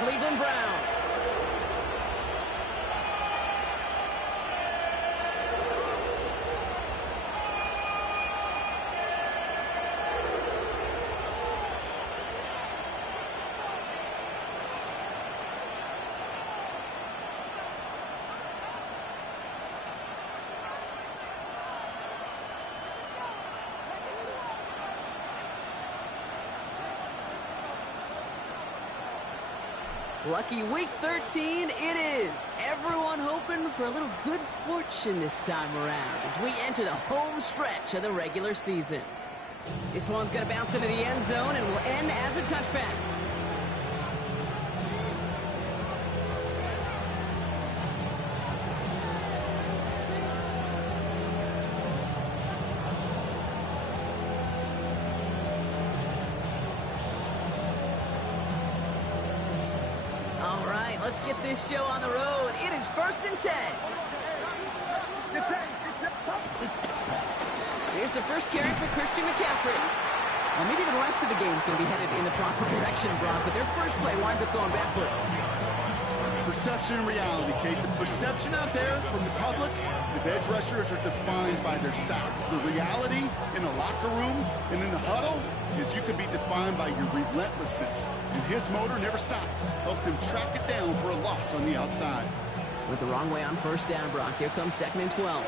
Cleveland Browns. Lucky week 13 it is. Everyone hoping for a little good fortune this time around as we enter the home stretch of the regular season. This one's going to bounce into the end zone and will end as a touchback. Let's get this show on the road. It is 1st and 10. Here's the first carry for Christian McCaffrey. Well, maybe the rest of the game's going to be headed in the proper direction, Brock, but their first play winds up going backwards. Perception and reality, Kate. The perception out there from the public is edge rushers are defined by their sacks. The reality in the locker room and in the huddle is you can be defined by your relentlessness. And his motor never stopped. Helped him track it down for a loss on the outside. Went the wrong way on first down, Brock. Here comes 2nd and 12.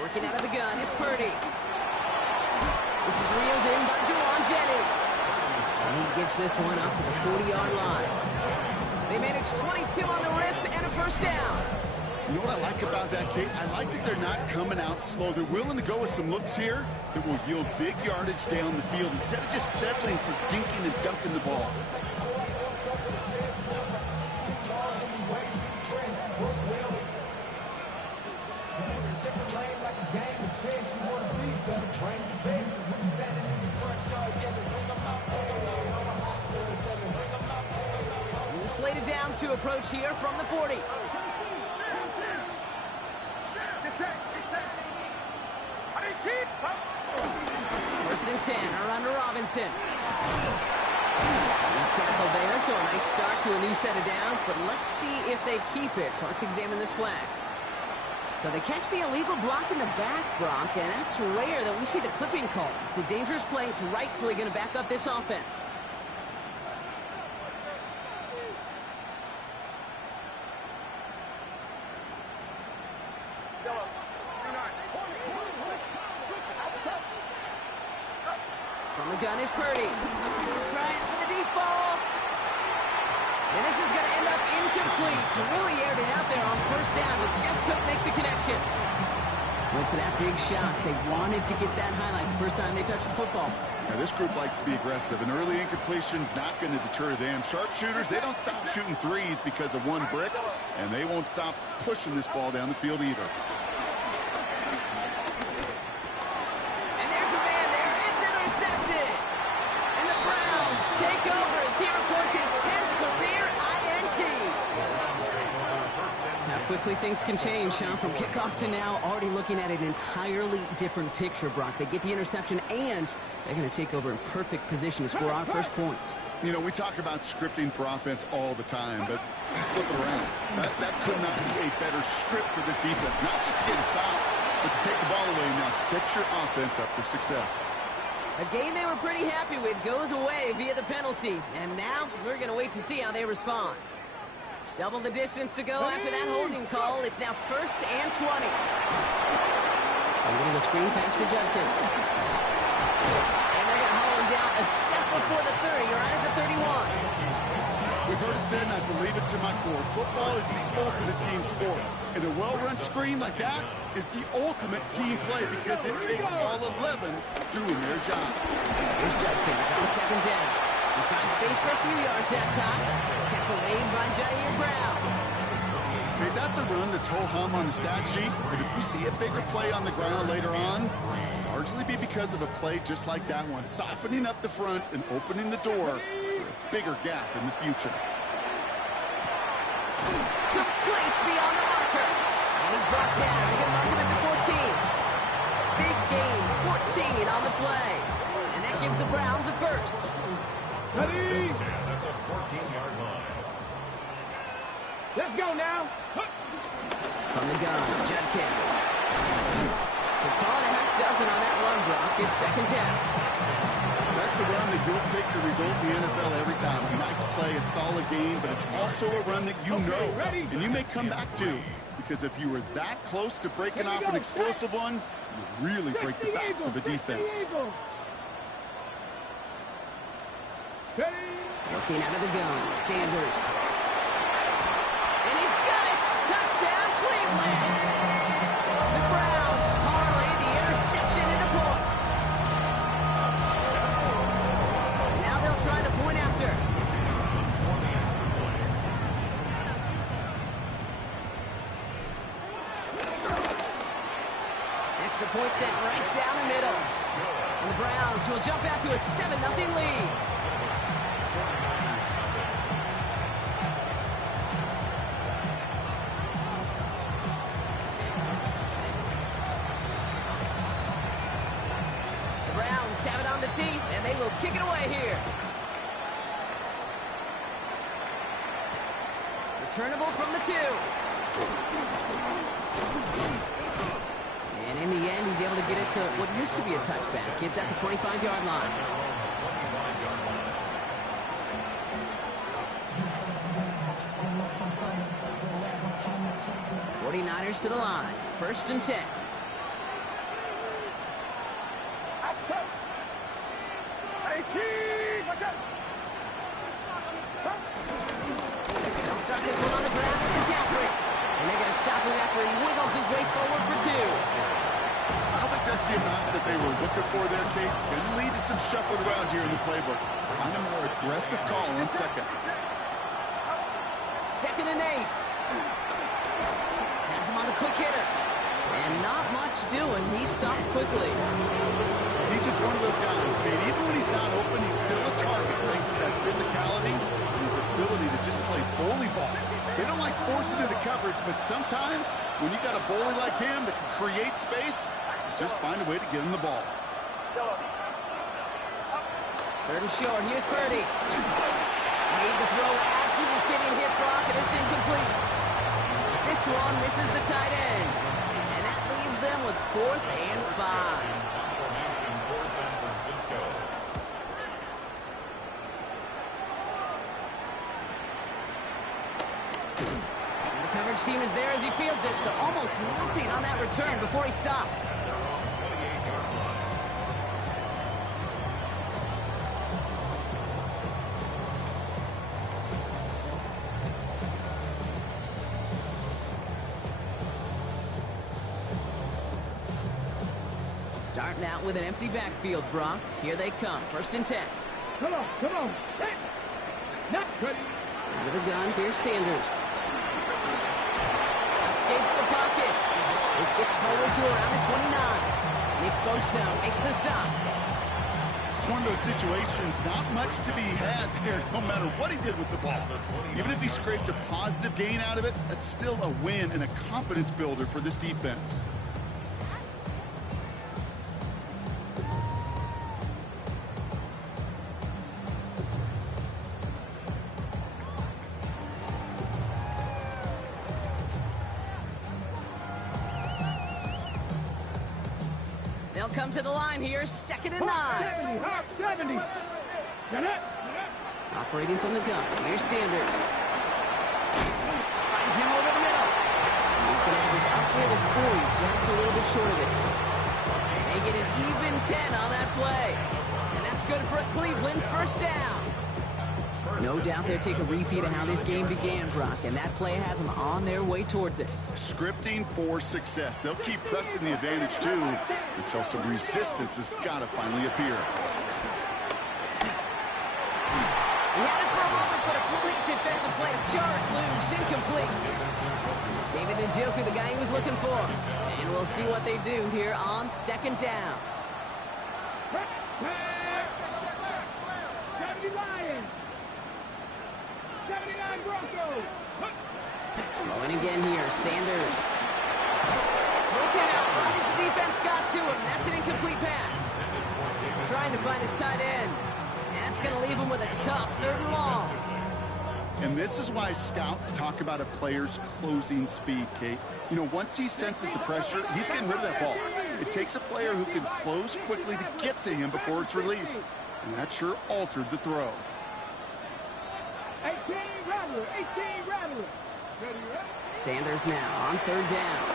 Working out of the gun, it's Purdy. This is reeled in by Jawan Jennings. And he gets this one up to the 40-yard line. They manage 22 on the rip and a first down. You know what I like about that, Kate? I like that they're not coming out slow. They're willing to go with some looks here that will yield big yardage down the field instead of just settling for dinking and dunking the ball. Slated downs to approach here from the 40. First and 10, around to Robinson. He's tackled there, so a nice start to a new set of downs, but let's see if they keep it. So let's examine this flag. So they catch the illegal block in the back, Brock, and that's rare that we see the clipping call. It's a dangerous play. It's rightfully going to back up this offense. From the gun is Purdy. Trying for the deep ball. And this is going to end up incomplete. He really aired it out there on first down, but just couldn't make the connection. Went for that big shot. They wanted to get that highlight the first time they touched the football. Now, this group likes to be aggressive, and early incompletion's not going to deter them. Sharpshooters, they don't stop shooting threes because of one brick, and they won't stop pushing this ball down the field either. Intercepted. And the Browns take over as he records his 10th career INT. How quickly things can change, huh? From kickoff to now, already looking at an entirely different picture, Brock. They get the interception, and they're going to take over in perfect position to score our first points. You know, we talk about scripting for offense all the time, but flip it around. That could not be a better script for this defense. Not just to get a stop, but to take the ball away and now set your offense up for success. A game they were pretty happy with goes away via the penalty. And now we're going to wait to see how they respond. Double the distance to go after that holding call. It's now 1st and 20. A little screen pass for Judkins. And they're going to haul him down a step before the 30. You're right at the 31. We've heard it said, and I believe it to my core. Football is the ultimate team sport. And a well-run screen like that is the ultimate team play because it takes all 11 doing their job. Here's Judkins on 2nd down. He finds space for a few yards that time. Tackle made by Jair Brown. Okay, that's a run that's ho-hum on the stat sheet. But if you see a bigger play on the ground later on, largely be because of a play just like that one, softening up the front and opening the door for a bigger gap in the future. Complete beyond the marker. He's brought down. They're going to mark him at the 14. Big gain, 14 on the play. And that gives the Browns a first. Ready? At the 14-yard line. Let's go now. From the gun, Judkins. So call it a half dozen on that run, Brock. It's second down. That's a run that you'll take the result in the NFL every time. A nice play, a solid game, but it's also a run that you know and you may come back to. Because if you were that close to breaking off an explosive one, you really break the backs of a defense. Looking out of the gun, Sanders. And he's got it! Touchdown, Cleveland! The Browns parlay the interception into points. Now they'll try the point after. Extra point set right down the middle. And the Browns will jump out to a 7-0 lead. Have it on the tee, and they will kick it away here. Returnable from the 2. And in the end, he's able to get it to what used to be a touchback. It's at the 25-yard line. 49ers to the line. 1st and 10. They'll start this one on the ground with McCaffrey. And they're going to stop him after he wiggles his way forward for 2. I don't think that's the amount that they were looking for there, Kate. Going to lead to some shuffling around here in the playbook. Find a more aggressive call on 2nd. 2nd and 8. Has him on the quick hitter. And not much doing. He stopped quickly. He's just one of those guys, Kate. Even when he's not open, he's still a target thanks to that physicality and his ability to just play bully ball. They don't like forcing into coverage, but sometimes when you got a bully like him that can create space, just find a way to get him the ball. 3rd and short. Here's Purdy. Made the throw as he was getting hit, Brock, and it's incomplete. This one misses the tight end. And that leaves them with 4th and 5. For San Francisco. And the coverage team is there as he fields it, so almost nothing on that return before he stopped. Starting out with an empty backfield, Brock. Here they come. 1st and 10. Come on. Hey. Not ready. With a gun, here's Sanders. Escapes the pocket. This gets forward to around the 29. Nick Bosa makes the stop. It's one of those situations, not much to be had there, no matter what he did with the ball. Even if he scraped a positive gain out of it, that's still a win and a confidence builder for this defense. They'll come to the line here, 2nd and 9. 70. Operating from the gun, here's Sanders. Finds him over the middle. He's going to have this upfield of 40, just a little bit short of it. They get an even 10 on that play. And that's good for a Cleveland 1st down. No doubt they'll take a repeat of how this game began, Brock, and that play has them on their way towards it. Scripting for success. They'll keep pressing the advantage, too, until some resistance has got to finally appear. He had us for a moment, but a complete defensive play to jar it loose, incomplete. David Njoku, the guy he was looking for. And we'll see what they do here on 2nd down. 70 Lions. 79 Broncos. Going again here, Sanders. Look out, right as the defense got to him. That's an incomplete pass. Trying to find his tight end. And that's going to leave him with a tough 3rd and long. And this is why scouts talk about a player's closing speed, Kate. You know, once he senses the pressure, he's getting rid of that ball. It takes a player who can close quickly to get to him before it's released. And that sure altered the throw. 18 Rattler, 18 Rattler. Sanders now on 3rd down.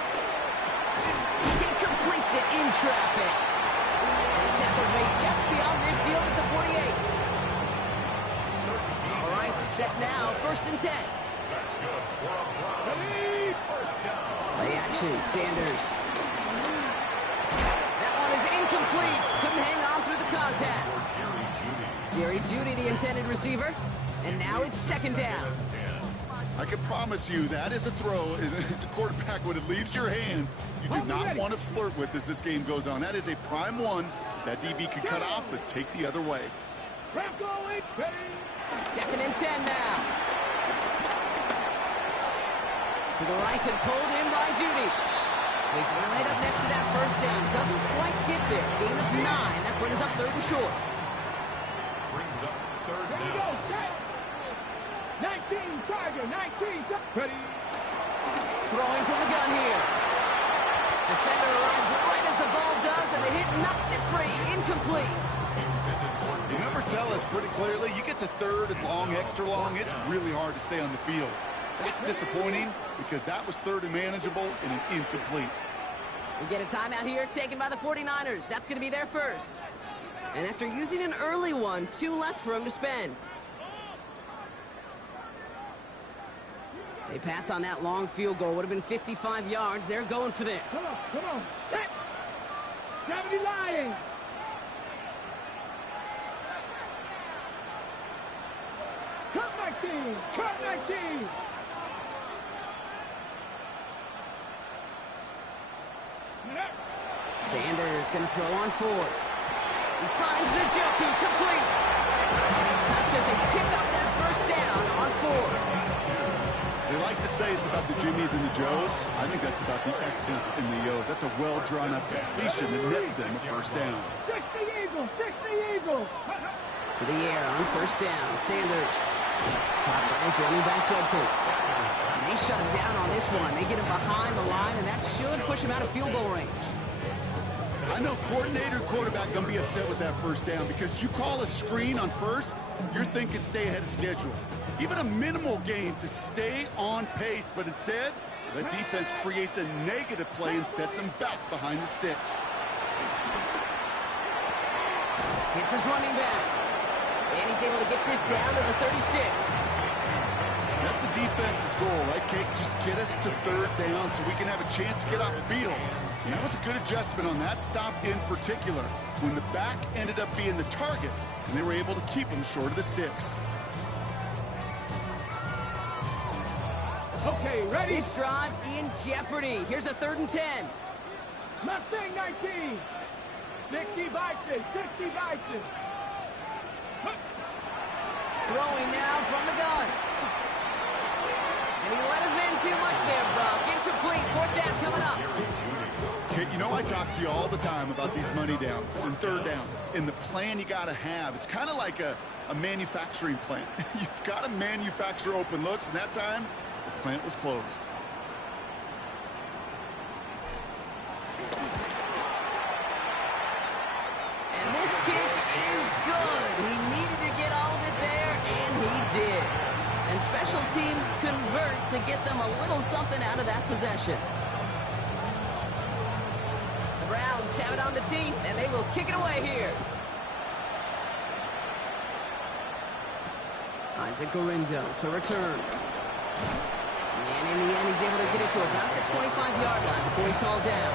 He completes it in traffic. And the tackle's made just beyond midfield at the 48. All right, set now, 1st and 10. Play action, Sanders. That one is incomplete. Couldn't hang on through the contact. Jerry Jeudy, the intended receiver. And now it's 2nd down. I can promise you that is a throw. It's a quarterback when it leaves your hands. You do not want to flirt with as this game goes on. That is a prime one that DB can cut off and take the other way. 2nd and 10 now. To the right and pulled in by Jeudy. He's right up next to that 1st down. Doesn't quite get there. Gain of 9. That brings up 3rd and short. Brings up 3rd down. 19 Tiger, 19. Ready. Throwing from the gun here. Defender arrives right as the ball does, and the hit knocks it free. Incomplete. The numbers tell us pretty clearly, you get to 3rd and long, extra long, it's really hard to stay on the field. That's disappointing because that was 3rd and manageable and an incomplete. We get a timeout here taken by the 49ers. That's going to be their first. And after using an early one, 2 left for him to spend. They pass on that long field goal. Would have been 55 yards. They're going for this. Come on. Set. 70 Lions. Cut 19. Cut 19. Sanders going to throw on 4. He finds Njoku, complete. And his touches and pick up that 1st down on 4. They like to say it's about the Jimmies and the Joes. I think that's about the X's and the O's. That's a well-drawn-up completion that nets them a 1st down. 60 Eagles. 60 Eagles. To the air on 1st down. Sanders. Caught by his running back Judkins. And they shut him down on this one. They get him behind the line, and that should push him out of field goal range. I know coordinator and quarterback going to be upset with that 1st down because you call a screen on 1st, you're thinking stay ahead of schedule. Even a minimal gain to stay on pace, but instead, the defense creates a negative play and sets him back behind the sticks. Hits his running back. And he's able to get this down to the 36. That's a defense's goal, right, Kate? Just get us to 3rd down so we can have a chance to get off the field. And that was a good adjustment on that stop in particular, when the back ended up being the target, and they were able to keep him short of the sticks. Okay, ready. This drive in jeopardy. Here's a 3rd and 10. Mustang 19. 60 Bison. 60 Bison. Throwing now from the gun. And he let his man too much there, Brock. Incomplete. 4th down coming up. Kate, you know I talk to you all the time about these money downs and 3rd downs and the plan you got to have. It's kind of like a manufacturing plant. You've got to manufacture open looks, and that time, the plant was closed. And this kick is good. He needed to get all of it there, and he did. And special teams convert to get them a little something out of that possession. The Browns have it on the tee, and they will kick it away here. Isaac Gorindo to return. And in the end, he's able to get it to about the 25-yard line before he's hauled down.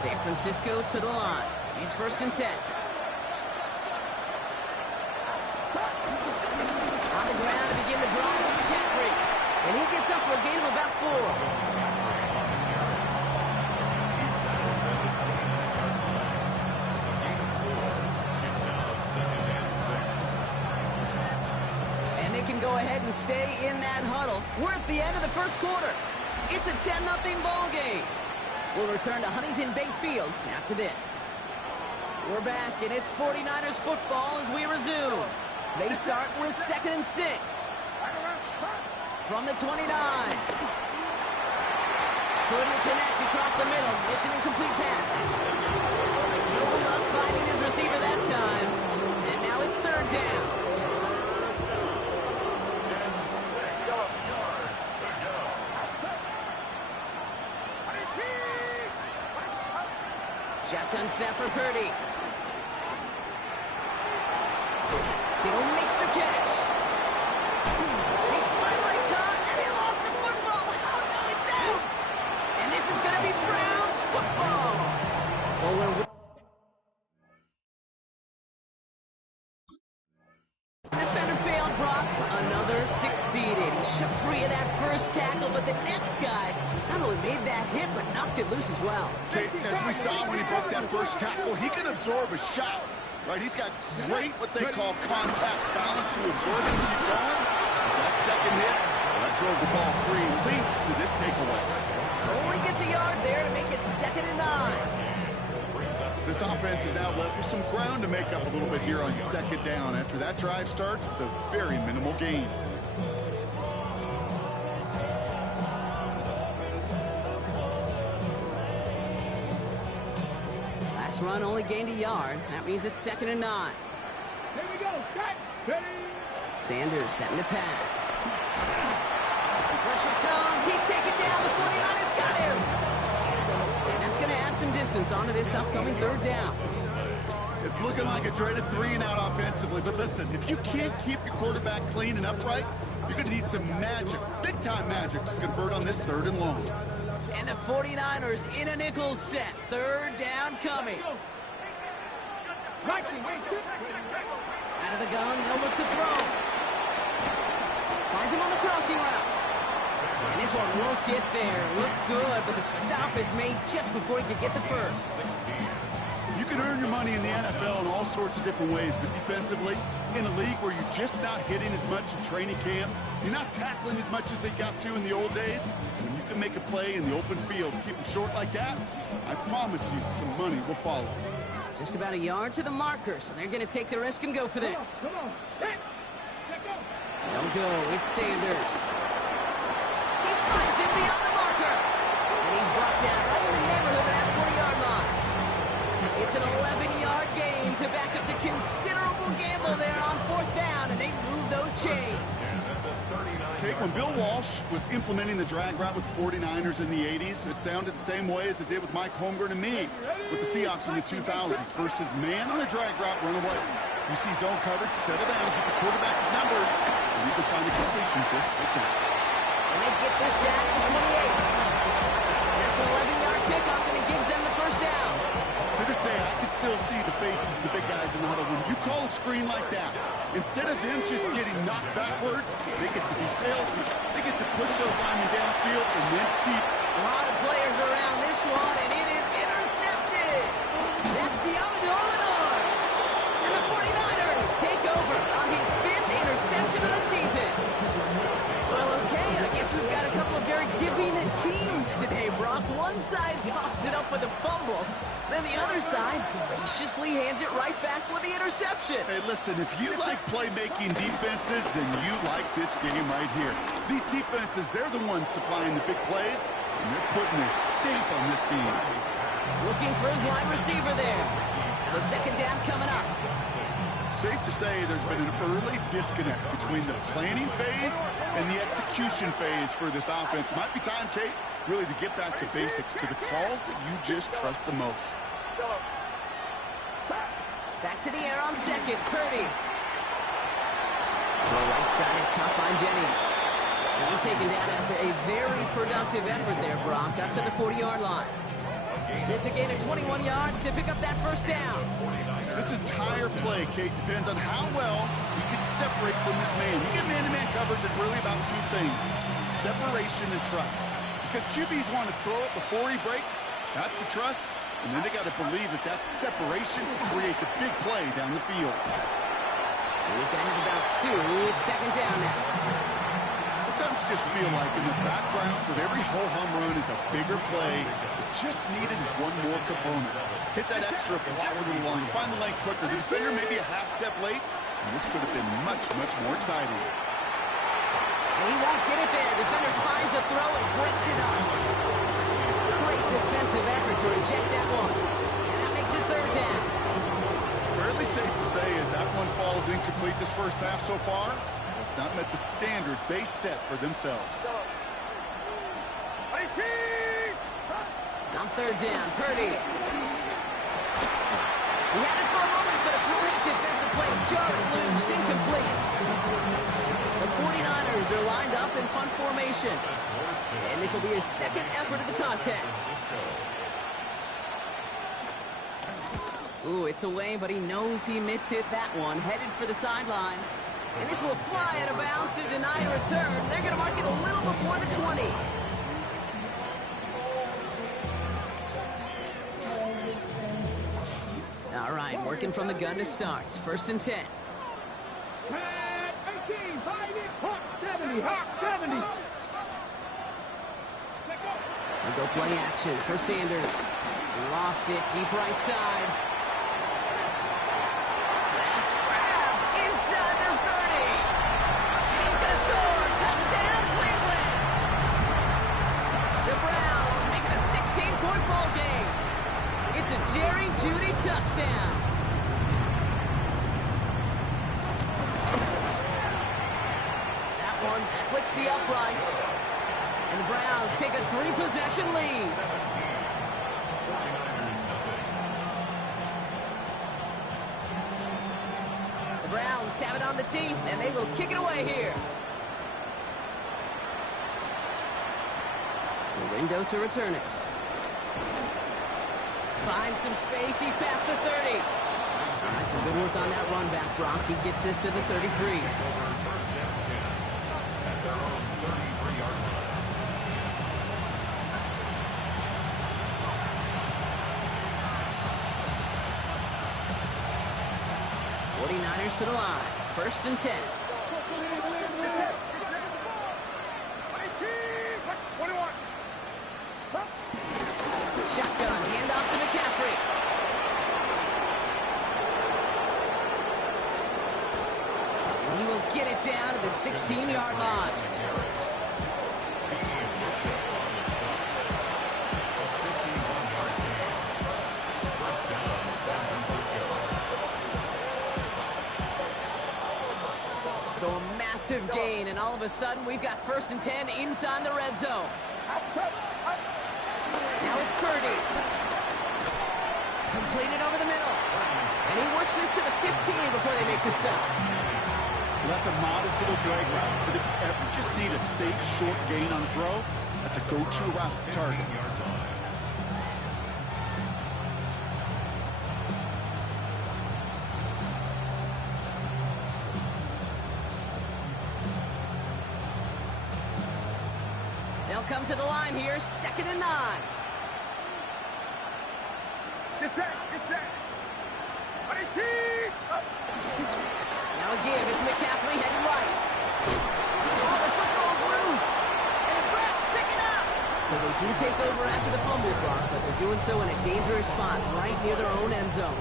San Francisco to the line. He's 1st and 10. On the ground to begin the drive with McCaffrey. And he gets up for a gain of about 4. can go ahead and stay in that huddle. We're at the end of the first quarter. It's a 10-0 ball game. We'll return to Huntington Bank Field after this. We're back, and it's 49ers football as we resume. They start with 2nd and 6. From the 29. Couldn't connect across the middle. It's an incomplete pass. No luck finding his receiver that time. And now it's 3rd down. Shotgun snap for Purdy. Kittle makes the catch. He's finally caught, and he lost the football. Oh, no, it's out. And this is going to be Browns football. Defender failed, Brock. Another succeeded. He shook free of that first tackle, but the next guy not only made that hit, but knocked it loose as well. Okay, as we saw when he broke that first tackle, he can absorb a shot. Right, he's got great what they call contact balance to absorb and keep going. That second hit, that drove the ball free and leads to this takeaway. Only gets a yard there to make it 2nd and 9. This offense is now left with some ground to make up a little bit here on 2nd down. After that drive starts with a very minimal gain. Last run only gained a yard. That means it's 2nd and 9. Here we go. Ready. Sanders setting to pass. Pressure comes. He's taken down. The 49ers got him. And that's going to add some distance onto this upcoming 3rd down. It's looking like a dreaded 3-and-out offensively. But listen, if you can't keep your quarterback clean and upright, you're going to need some magic, big-time magic, to convert on this 3rd and long. And the 49ers in a nickel set. 3rd down coming. Out of the gun, they'll look to throw. Finds him on the crossing route. And this one won't get there. Looked good, but the stop is made just before he could get the first. You can earn your money in the NFL in all sorts of different ways, but defensively, in a league where you're just not hitting as much in training camp, you're not tackling as much as they got to in the old days, when you can make a play in the open field and keep them short like that, I promise you some money will follow. Just about a yard to the marker, so they're going to take the risk and go for this. Come on. Hey. They'll go. It's Sanders. He finds him beyond the marker. And he's brought down right in the neighborhood of that 40-yard line. It's an 11-yard gain to back up the considerable gamble there on 4th down, and they move those chains. Okay, when Bill Walsh was implementing the drag route with the 49ers in the 80s, it sounded the same way as it did with Mike Holmgren and me with the Seahawks in the 2000s versus man on the drag route, run away. You see zone coverage, settle down, get the quarterback his numbers, and you can find a completion just like that. And they get this down to the 28. That's an 11-yard pickup, and it gives them the first down. To this day, I can still see the faces of the big guys in the huddle room. You call a screen like that, instead of them just getting knocked backwards, they get to be salesmen. They get to push those linemen downfield and then teep. A lot of players around this one, and it is intercepted. That's the Amendola. And the 49ers take over on his 5th interception of the season. Well, okay, I guess we've got a couple of very giving teams today, Brock. One side coughs it up with a fumble. Then the other side graciously hands it right back with the interception. Hey, listen, if you like playmaking defenses, then you like this game right here. These defenses, they're the ones supplying the big plays, and they're putting their stamp on this game. Looking for his wide receiver there. So 2nd down coming up. Safe to say there's been an early disconnect between the planning phase and the execution phase for this offense. Might be time, Kate, really to get back to basics, to the calls that you just trust the most. Back to the air on 2nd, Purdy. The right side is caught by Jennings. And he's taken down after a very productive effort there, Brock, up to the 40-yard line. It's a gain of 21 yards to pick up that first down. This entire play, Kate, depends on how well you can separate from this man. You get man-to-man coverage, it's really about 2 things: separation and trust. Because QBs want to throw it before he breaks. That's the trust. And then they got to believe that that separation will create the big play down the field. He's going to have about 2. It's second down now. Sometimes you just feel like in the background of every ho-hum run is a bigger play. It just needed one more component. Hit that extra block a little longer. Find the lane quicker. The defender maybe a half step late. And this could have been much, much more exciting. And he won't get it there. Defender finds a throw and breaks it up. Great defensive effort to reject that one. And that makes it third down. Fairly safe to say as that one falls incomplete this first half so far, it's not met the standard they set for themselves. On third down, Purdy. He had it for a moment, but a great defensive play. Jar it loose, incomplete. The 49ers are lined up in punt formation. And this will be his second effort of the contest. Ooh, it's away, but he knows he mishit that one. Headed for the sideline. And this will fly out of bounds to deny a return. They're going to mark it a little before the 20. All right, working from the gun to start. First and 10. 18, 5 in, hot 70, hot 70. And go play action for Sanders. Lofts it deep right side. That's grabbed inside the 30. And he's going to score. Touchdown, Cleveland. The Browns make it a 16-point ball game. It's a Jerry Jeudy touchdown. That one splits the uprights. And the Browns take a 3-possession lead. The Browns have it on the team, and they will kick it away here. Window to return it. Finds some space. He's past the 30. All right, some good work on that run back, Brock. He gets this to the 33. To the line. First and 10. Shotgun, handoff to McCaffrey. He will get it down to the 16-yard line. So a massive gain, and all of a sudden, we've got first and 10 inside the red zone. Now it's Purdy. Completed over the middle. And he works this to the 15 before they make the stop. Well, that's a modest little drag route, but if you ever just need a safe, short gain on a throw, that's a go-to route to target. Come to the line here, second and 9. Get set, get set. 18. Now again, it's McCaffrey heading right. Oh, the football's loose. And the Browns pick it up. So they do take over after the fumble block, but they're doing so in a dangerous spot right near their own end zone.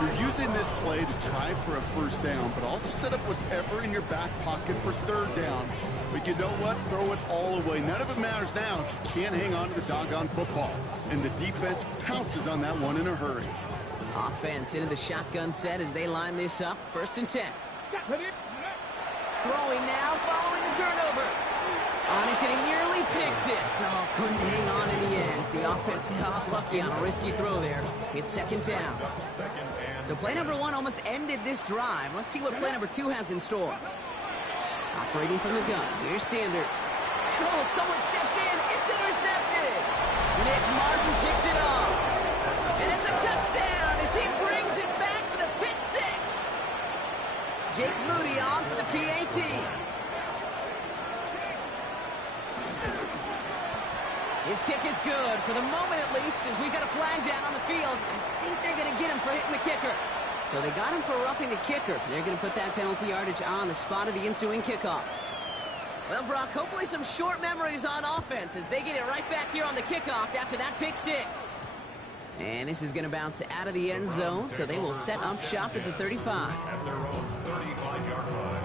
You're using this play to try for a first down, but also set up whatever in your back pocket for third down. But you know what? Throw it all away. None of it matters now if you can't hang on to the doggone football. And the defense pounces on that one in a hurry. Offense into the shotgun set as they line this up. First and 10. Throwing now following the turnover. On it, and he nearly picked it. So couldn't hang on in the end. The offense got lucky on a risky throw there. It's second down. So play number 1 almost ended this drive. Let's see what play number 2 has in store. Operating from the gun. Here's Sanders. Oh, someone stepped in. It's intercepted. Nick Martin kicks it off. And it's a touchdown as he brings it back for the pick 6. Jake Moody on for the PAT. His kick is good, for the moment at least, as we've got a flag down on the field. I think they're going to get him for hitting the kicker. So they got him for roughing the kicker. They're going to put that penalty yardage on the spot of the ensuing kickoff. Well, Brock, hopefully some short memories on offense as they get it right back here on the kickoff after that pick six. And this is going to bounce out of the end zone, so they will set up shop at the 35. At their own 35-yard line.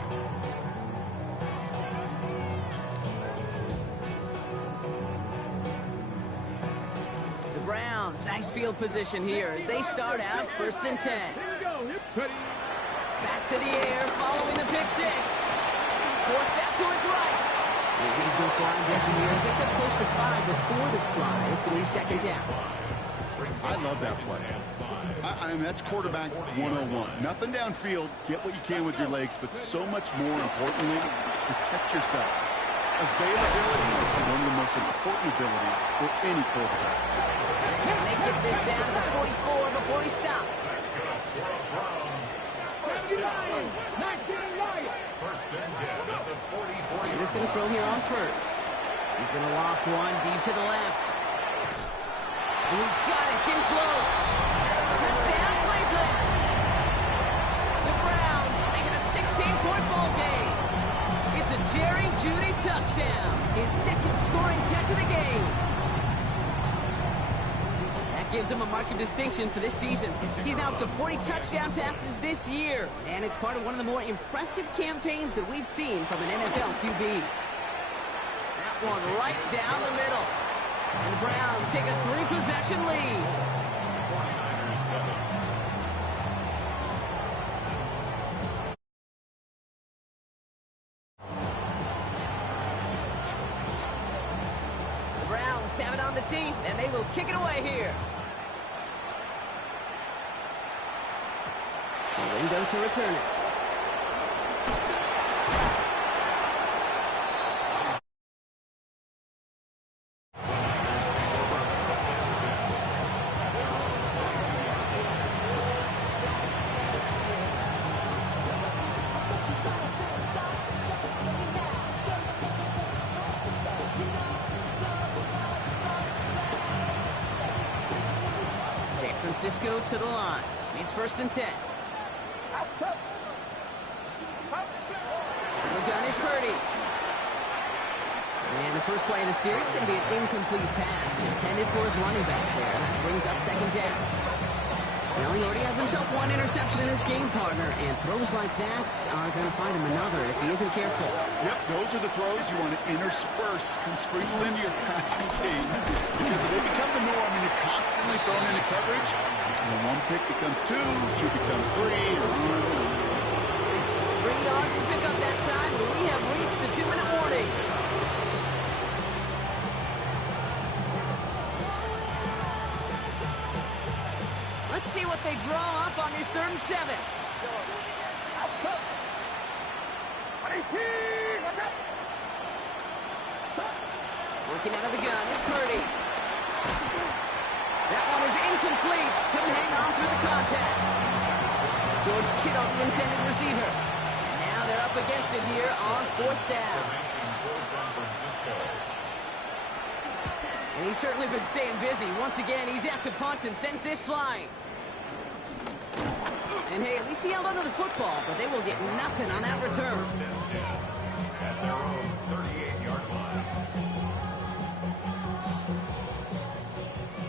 The Browns, nice field position here as they start out 1st and 10. Back to the air, following the pick six. Force that to his right. He's going to slide down here. Picked up close to 5 before the slide. It's going to be 2nd down. I love that play. I mean, that's quarterback 101. Nothing downfield. Get what you can with your legs, but so much more importantly, protect yourself. Availability is one of the most important abilities for any quarterback. And they get this down to the 44 before he stopped. Sanders going to throw here on 1st. He's going to loft one deep to the left. And he's got it. It's in close. Touchdown, Cleveland. The Browns make it a 16-point ball game. It's a Jerry Jeudy touchdown. His 2nd scoring catch of the game. That gives him a mark of distinction for this season. He's now up to 40 touchdown passes this year. And it's part of one of the more impressive campaigns that we've seen from an NFL QB. That one right down the middle. And the Browns take a 3-possession lead. 49ers 7. The Browns have it on the tee, and they will kick it away here. The window to return it. Francisco to the line. It's 1st and 10. The gun is Purdy. And the first play of the series is going to be an incomplete pass intended for his running back there. That brings up 2nd down. Well, he already has himself 1 interception in this game, partner, and throws like that are going to find him another if he isn't careful. Yep, those are the throws you want to intersperse and sprinkle into your passing game. Because if they become the norm and you're constantly thrown into coverage, it's when 1 pick becomes 2, 2 becomes 3, and on and on. 3 yards to pick up that time, but we have reached the 2-minute warning. Let's see what they draw up on this 3rd and 7. Working out of the gun is Purdy. That one is incomplete. Couldn't hang on through the contact. George Kittle, the intended receiver. And now they're up against it here on 4th down. And he's certainly been staying busy. Once again, he's out to punt and sends this flying. And hey, at least he held onto the football, but they will get nothing on that return. At their own 38-yard line.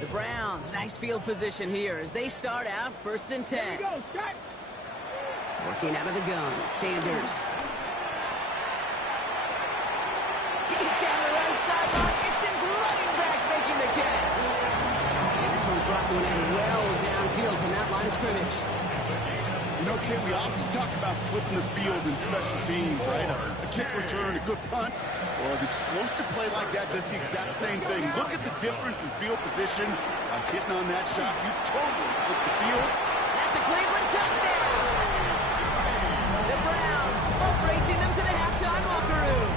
The Browns, nice field position here as they start out 1st and 10. Working out of the gun, Sanders. Deep down the right sideline, it's his running back making the catch. And this one's brought to an end well downfield from that line of scrimmage. You know, Kid, we often talk about flipping the field in special teams, right? A kick return, a good punt. Well, an explosive play like that does the exact same thing. Look at the difference in field position. By hitting on that shot, you've totally flipped the field. That's a Cleveland touchdown. The Browns both racing them to the halftime locker room.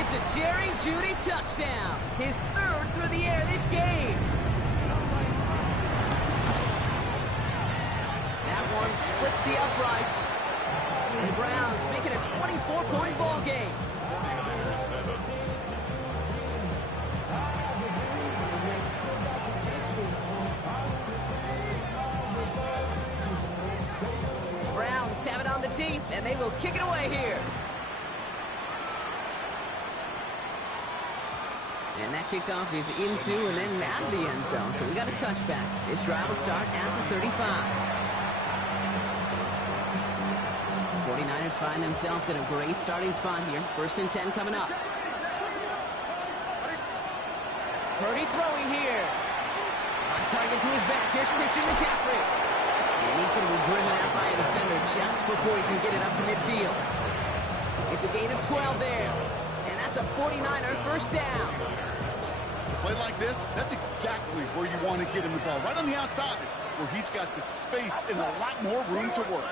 It's a Jerry Jeudy touchdown. His 3rd through the air this game. That one splits the uprights. And the Browns make it a 24-point ball game. 49ers 7. penalty, and they will kick it away here. And that kickoff is into and then out of the end zone, so we got a touchback. This drive will start at the 35. 49ers find themselves in a great starting spot here. 1st and 10 coming up. Purdy throwing here. On target to his back. Here's Christian McCaffrey. And he's going to be driven out by a defender just before he can get it up to midfield. It's a gain of 12 there. And that's a 49er first down. A play like this, that's exactly where you want to get him the ball. Right on the outside, where he's got the space and a lot more room to work.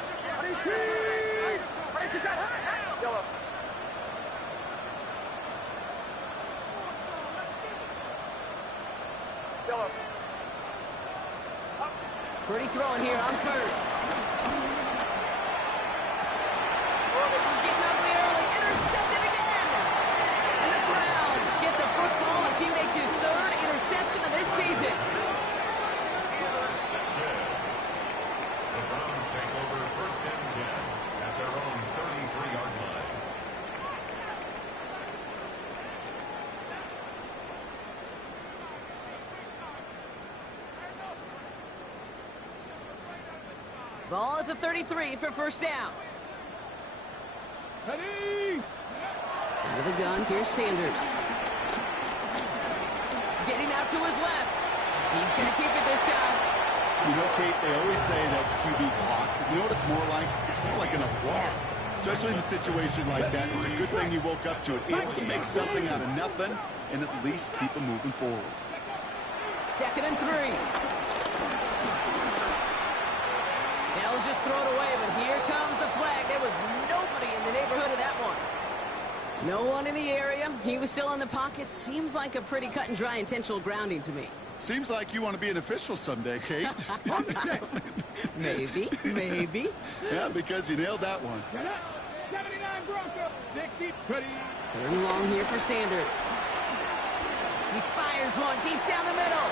Purdy throwing here on first. Oh, this is getting ugly early. Intercepted again. And the Browns get the football as he makes his 3rd interception of this season. The Browns take over 1st and 10 at their own 33-yard line. Ball at the 33 for first down. Ready. Under the gun, here's Sanders. Getting out to his left. He's going to keep it this time. You know, Kate, they always say that QB clock, you know what it's more like? It's more like an applause. Especially in a situation like that. It's a good thing you woke up to it. Able to make something out of nothing and at least keep them moving forward. 2nd and 3. They'll just throw it away, but here comes the flag. There was nobody in the neighborhood of that one. No one in the area. He was still in the pocket. Seems like a pretty cut and dry intentional grounding to me. Seems like you want to be an official someday, Kate. Maybe, maybe. Yeah, because you nailed that one. 79 Broncos. 60. Ready. 3rd and long here for Sanders. He fires one deep down the middle.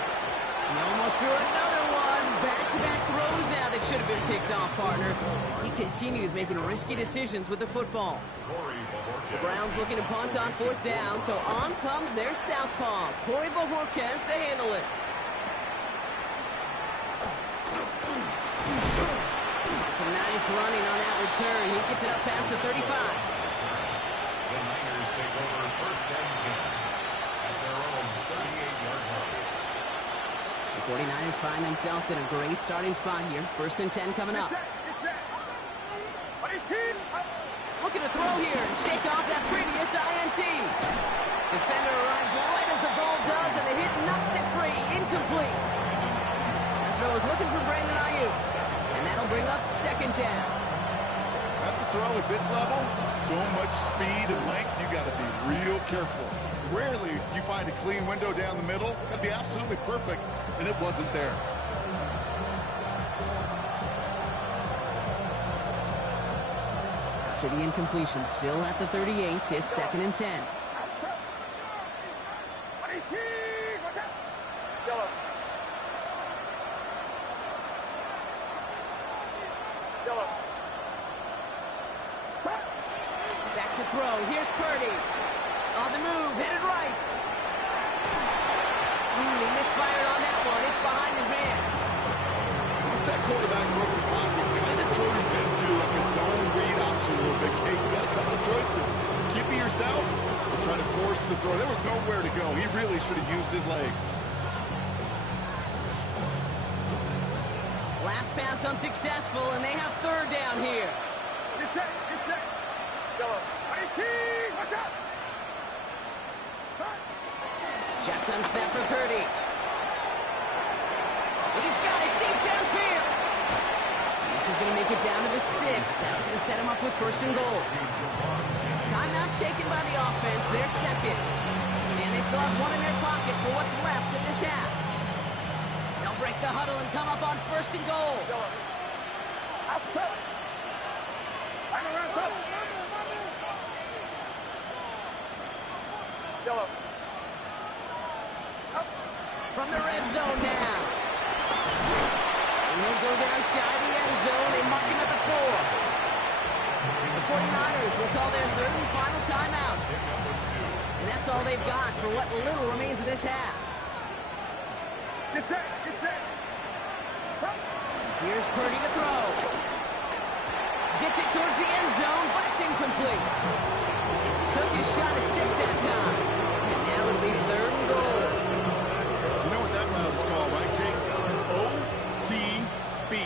He almost threw another one. Back-to-back throws now that should have been picked off, partner, as he continues making risky decisions with the football. The Browns looking to punt on 4th down, so on comes their southpaw, Corey Bojorquez, to handle it. It's a nice running on that return. He gets it up past the 35. The Niners take over 1st and 10 at their own 38-yard line. The 49ers find themselves in a great starting spot here. 1st and 10 coming up. Looking to throw here and shake off that previous INT. Defender arrives right as the ball does, and the hit knocks it free. Incomplete. That throw is looking for Brandon Ayuk, and that'll bring up 2nd down. That's a throw at this level. So much speed and length, you got to be real careful. Rarely do you find a clean window down the middle. That'd be absolutely perfect, and it wasn't there. After the incompletion, still at the 38, it's 2nd and 10. Back to throw. Here's Purdy. On the move, headed right. He misfired on that one. It's behind his man. Once that quarterback broke the pocket, kind of turns into like a zone read option a little bit. Kate, you got a couple of choices. Keep it yourself or try to force the throw. There was nowhere to go. He really should have used his legs. Last pass unsuccessful, and they have 3rd down here. Get set. Yellow. 18. Watch out. Shotgun snap for Purdy. He's got it deep downfield. This is going to make it down to the 6. That's going to set him up with 1st and goal. Timeout taken by the offense. They're 2nd. And they still have one in their pocket for what's left of this half. They'll break the huddle and come up on 1st and goal. Outside. I'm around top. Yellow. From the red zone now. And he'll go down shy of the end zone. They mark him at the 4. The 49ers will call their third and final timeout. And that's all they've got for what little remains of this half. Get set, get set. Here's Purdy to throw. Gets it towards the end zone, but it's incomplete. Took his shot at 6 that time. And now it'll be third and goal. You know what that route is called, right, Kate? OTB.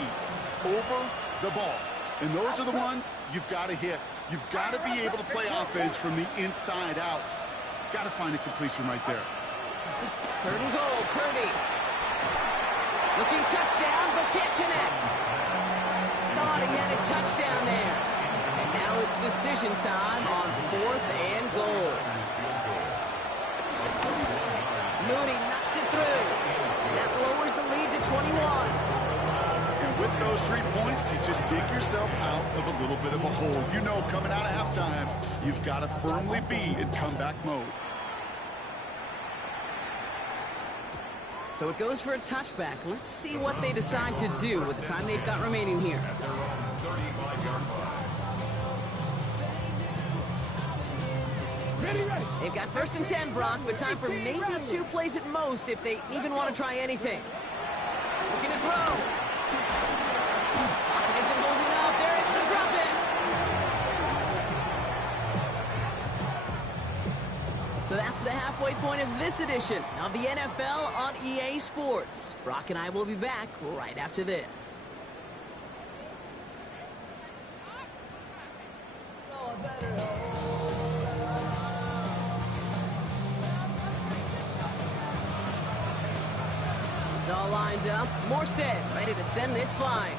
Over the ball. And those are the ones you've got to hit. You've got to be able to play offense from the inside out. Got to find a completion right there. Third and goal, Purdy. Looking touchdown, but can't connect. Thought he had a touchdown there. And now it's decision time on 4th and goal. Mooney knocks it through. And that lowers the lead to 21. And with those 3 points, you just dig yourself out of a little bit of a hole. You know, coming out of halftime, you've got to firmly be in comeback mode. So it goes for a touchback. Let's see what they decide to do with the time they've got remaining here. They've got 1st and 10, Brock, but time for maybe 2 plays at most if they even want to try anything. Looking to throw. Pocket isn't holding up. They're able to drop it. So that's the halfway point of this edition of the NFL on EA Sports. Brock and I will be back right after this. It's all lined up. Morstead ready to send this flying.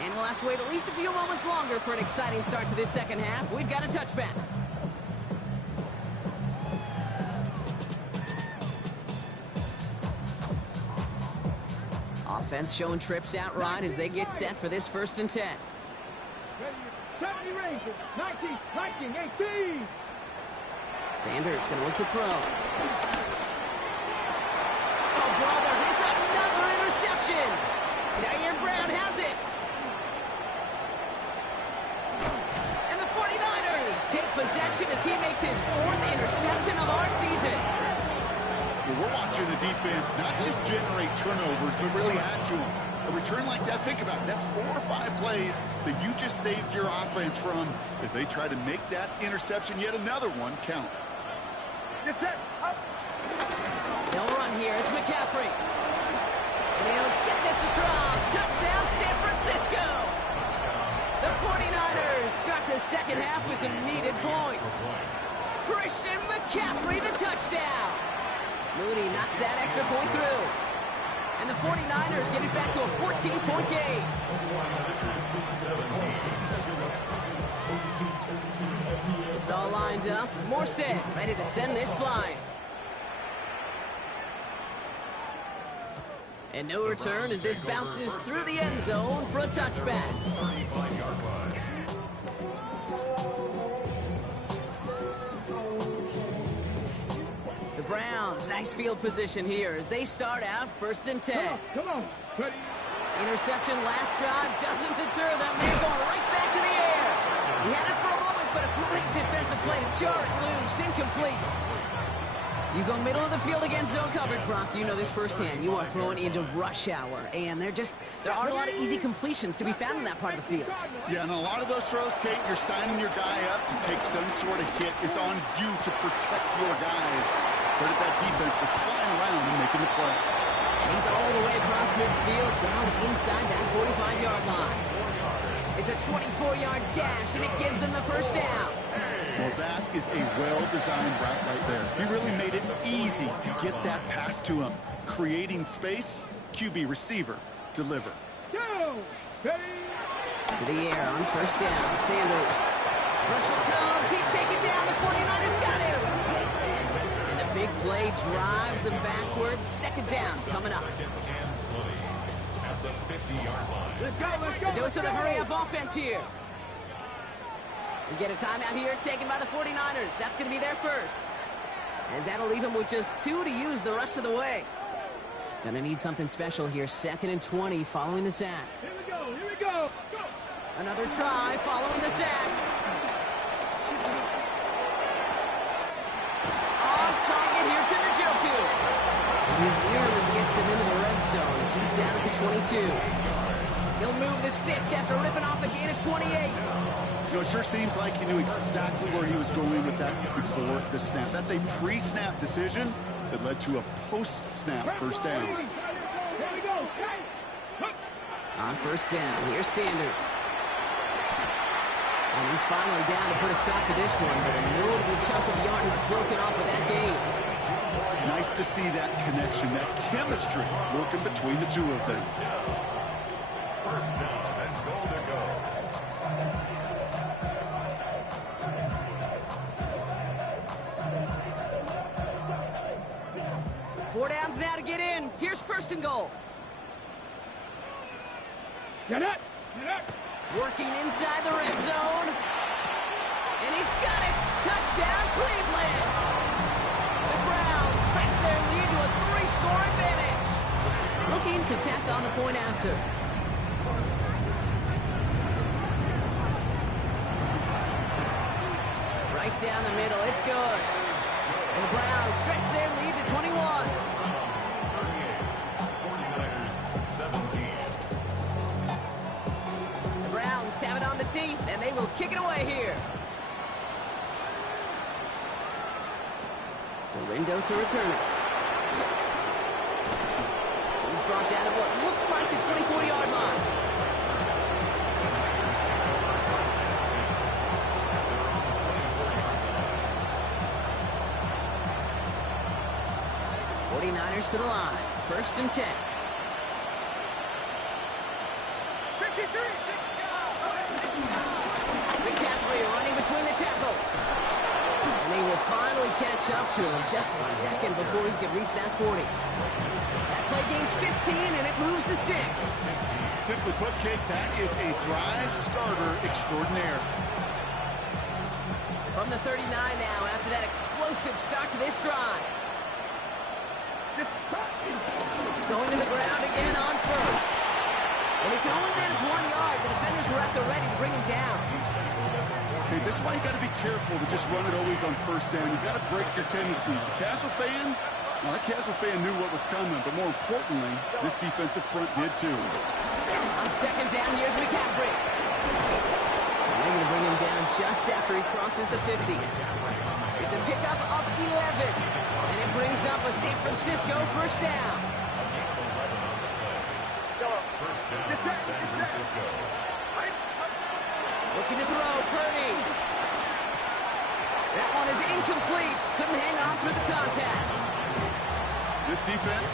And we'll have to wait at least a few moments longer for an exciting start to this second half. We've got a touchback. Offense showing trips out right as they get set for this 1st and 10. 70 Rangers, 19, 18. Sanders going to look to throw. Oh, brother, it's another interception. Jair Brown has it. And the 49ers take possession as he makes his 4th interception of our season. Well, we're watching the defense not just generate turnovers, but really add to them. A return like that, think about it, that's 4 or 5 plays that you just saved your offense from as they try to make that interception, yet another one, count. Get set, up. They'll run here. It's McCaffrey. And he'll get this across. Touchdown, San Francisco. The 49ers start the second half with some needed points. Christian McCaffrey, the touchdown. Mooney knocks that extra point through. And the 49ers get it back to a 14-point game. It's all lined up. Morstead ready to send this flying. And no return as this bounces through the end zone for a touchback. The Browns, nice field position here as they start out 1st and 10. Come on, ready. Interception last drive doesn't deter them. They're going right back to the air. He had it for a moment, but a great defensive play to jar it loose. Incomplete. You go middle of the field against zone coverage, Brock. You know this firsthand. You are throwing into rush hour, and there aren't a lot of easy completions to be found in that part of the field. Yeah, and a lot of those throws, Kate, you're signing your guy up to take some sort of hit. It's on you to protect your guys. But at that defense, they're flying around and making the play. He's all the way across midfield, down inside that 45-yard line. It's a 24-yard gash, and it gives them the first down. Well, that is a well-designed route right there. He really made it easy to get that pass to him. Creating space, QB receiver, deliver. Go! Ready. To the air on 1st down, Sanders. Russell comes, he's taken down, the 49ers got him. And the big play drives them backwards. 2nd down coming up. Let's go, let's go. The dose of the hurry-up offense here. We get a timeout here taken by the 49ers. That's going to be their first. As that'll leave them with just 2 to use the rest of the way. Gonna need something special here. 2nd and 20 following the sack. Here we go. Here we go. Go. Another try following the sack. On target here to Njoku. He nearly gets them into the red zone as he's down at the 22. He'll move the sticks after ripping off a gain of 28. You know, it sure seems like he knew exactly where he was going with that before the snap. That's a pre-snap decision that led to a post-snap first down. Here we go. On first down, here's Sanders. And he's finally down to put a stop to this one, but a notable chunk of yardage broken off of that game. Nice to see that connection, that chemistry working between the two of them. First down and goal to go. 4 downs now to get in. Here's 1st and goal. Get it. Get it. Working inside the red zone. And he's got it. Touchdown, Cleveland. The Browns stretch their lead to a 3-score advantage. Looking to tack on the point after. Right down the middle. It's good. And the Browns stretch their lead to 21. 49ers 17. The Browns have it on the tee, and they will kick it away here. Lindo to return it. He's brought down at what looks like the 24-yard line. '49ers to the line. 1st and 10. 53. McCaffrey running between the tackles. And they will finally catch up to him just a second before he can reach that 40. That play gains 15, and it moves the sticks. Simply put, Kate, that is a drive starter extraordinaire. From the 39 now after that explosive start to this drive. Going to the ground again on 1st. And he can only manage 1 yard. The defenders were at the ready to bring him down. Okay, this is why you got to be careful to just run it always on 1st down. You got to break your tendencies. The casual fan, well, that casual fan knew what was coming, but more importantly, this defensive front did too. On 2nd down, here's McCaffrey. And they're going to bring him down just after he crosses the 50. It's a pickup of 11. And it brings up a San Francisco 1st down. First down, San Francisco. Looking to throw, Purdy. That one is incomplete. Couldn't hang on through the contact. This defense,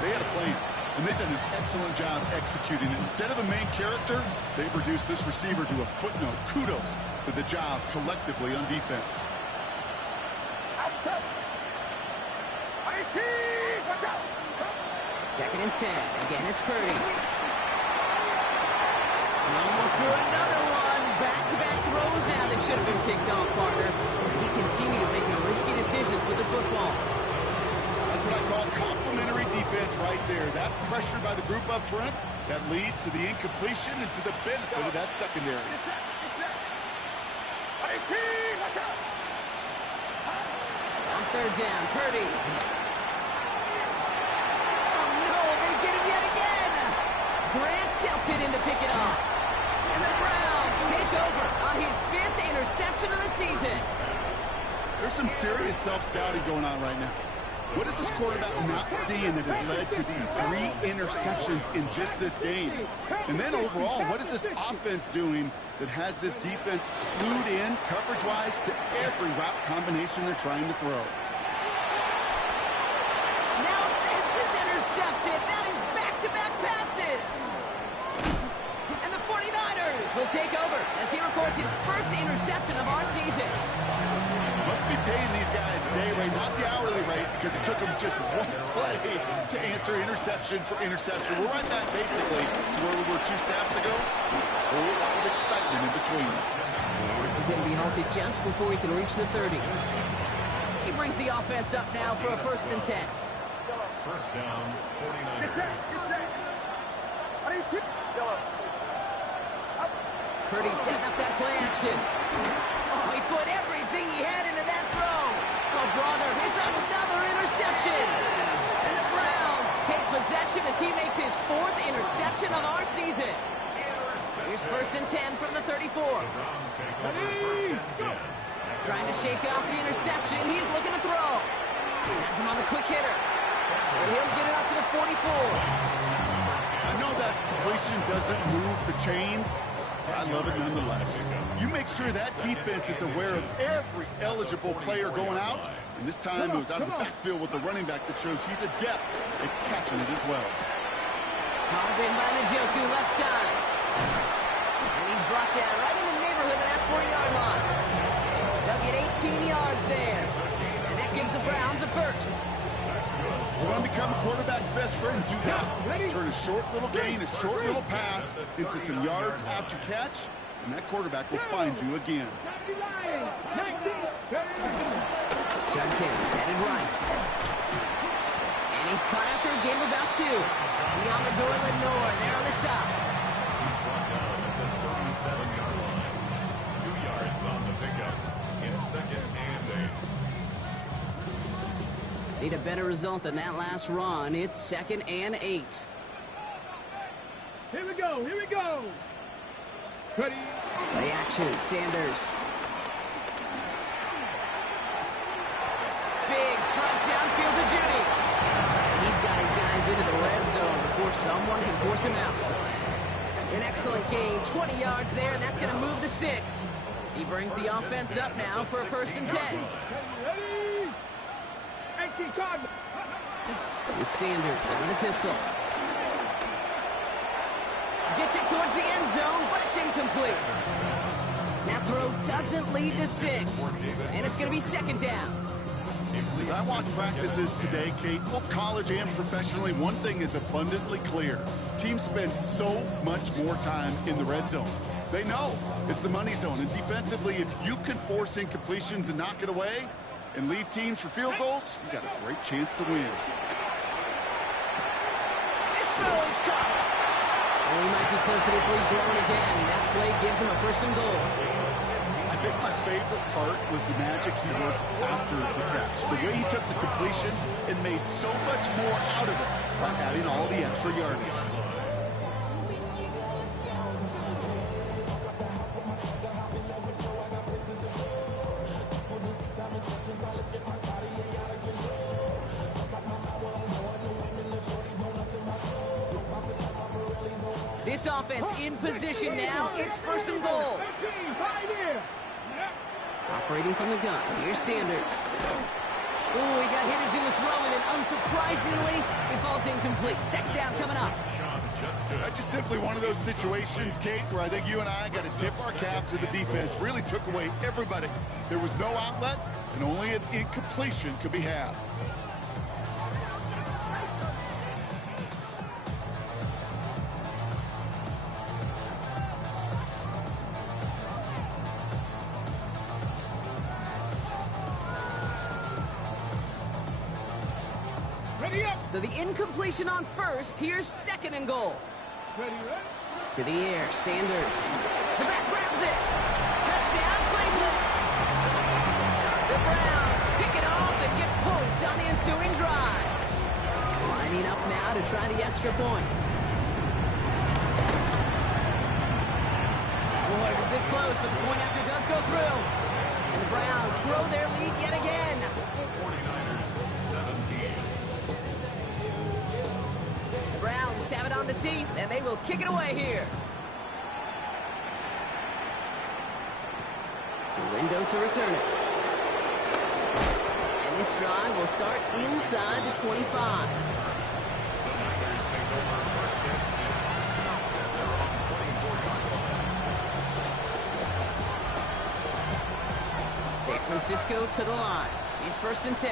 they had a plan. And they've done an excellent job executing it. Instead of a main character, they've reduced this receiver to a footnote. Kudos to the job collectively on defense. Outside. 2nd and 10. Again, it's Purdy. He almost threw another one. Back-to-back throws now that should have been picked off, partner, as he continues making risky decisions with the football. That's what I call complementary defense right there. That pressure by the group up front, that leads to the incompletion and to the benefit of that secondary. On 3rd down, Purdy. Oh, no, they get him yet again. Grant Delpit in to pick it up. And the Browns take over on his 5th interception of the season. There's some serious self-scouting going on right now. What is this quarterback not seeing that has led to these 3 interceptions in just this game? And then overall, what is this offense doing that has this defense clued in, coverage-wise, to every route combination they're trying to throw? Now this is intercepted. That is back-to-back passes. And the 49ers will take over as he records his 1st interception of our season. Must be paying these guys day rate, not the hourly rate, because it took them just 1 play to answer interception for interception. We're right back basically to where we were 2 snaps ago. A whole lot of excitement in between. And this is going to be halted just before he can reach the 30. He brings the offense up now for a 1st and 10. first down, 49ers. Get set. Purdy setting up that play action. Oh, he put everything he had into that throw. Oh, brother, it's another interception. And the Browns take possession as he makes his 4th interception of our season. Here's 1st and 10 from the 34. The Browns take over first and 10. Trying to shake off the interception. He's looking to throw. Has him on the quick hitter. And he'll get it up to the 44. I know that completion doesn't move the chains. I love it nonetheless. You make sure that defense is aware of every eligible player going out. And this time it was out of the backfield with the running back that shows he's adept at catching it as well. Hauled in by Njoku, left side. And he's brought down right in the neighborhood of that 40-yard line. They'll get 18 yards there. And that gives the Browns a first. We're going to become a quarterback's best friend. Do that. Turn a short little gain, a short little pass into some yards after catch, and that quarterback will find you again. Judkins headed right. And he's caught after a game of about 2. Amador Lenore there on the stop. He's brought down at the 37-yard line. 2 yards on the pickup. It's 2nd and 8. Need a better result than that last run. It's 2nd and 8. Here we go. Ready. Play action, Sanders. Big strike downfield to Judy. He's got his guys into the red zone before someone can force him out. An excellent gain, 20 yards there, and that's going to move the sticks. He brings the offense up now for a 1st and 10. Ready. It's Sanders out of the pistol. Gets it towards the end zone, but it's incomplete. That throw doesn't lead to 6, and it's going to be 2nd down. As I watch practices today, Kate, both college and professionally, one thing is abundantly clear. Teams spend so much more time in the red zone. They know it's the money zone, and defensively, if you can force incompletions and knock it away and leave teams for field goals, you got a great chance to win. This throw is caught. Oh, he might be close to this lead growing again. That play gives him a 1st and goal. I think my favorite part was the magic he worked after the catch. The way he took the completion and made so much more out of it by adding all the extra yardage. This offense in position now. It's 1st and goal. Operating from the gun. Here's Sanders. Ooh, he got hit as he was throwing, and unsurprisingly, he falls incomplete. 2nd down coming up. That's just simply one of those situations, Kate, where I think you and I got to tip our cap to the defense. Really took away everybody. There was no outlet, and only an incompletion could be had. So the incompletion on 1st. Here's 2nd and goal. To the air, Sanders. The back grabs it. Touchdown, Cleveland. The Browns pick it off and get points on the ensuing drive. Lining up now to try the extra point. Boy, was it close, but the point after does go through. And the Browns grow their lead yet again. 49ers 17. Browns have it on the tee, and they will kick it away here. The window to return it. And this drive will start inside the 25. The Niners take over 1st and 10. They're on 24-yard line. San Francisco to the line. It's 1st and 10.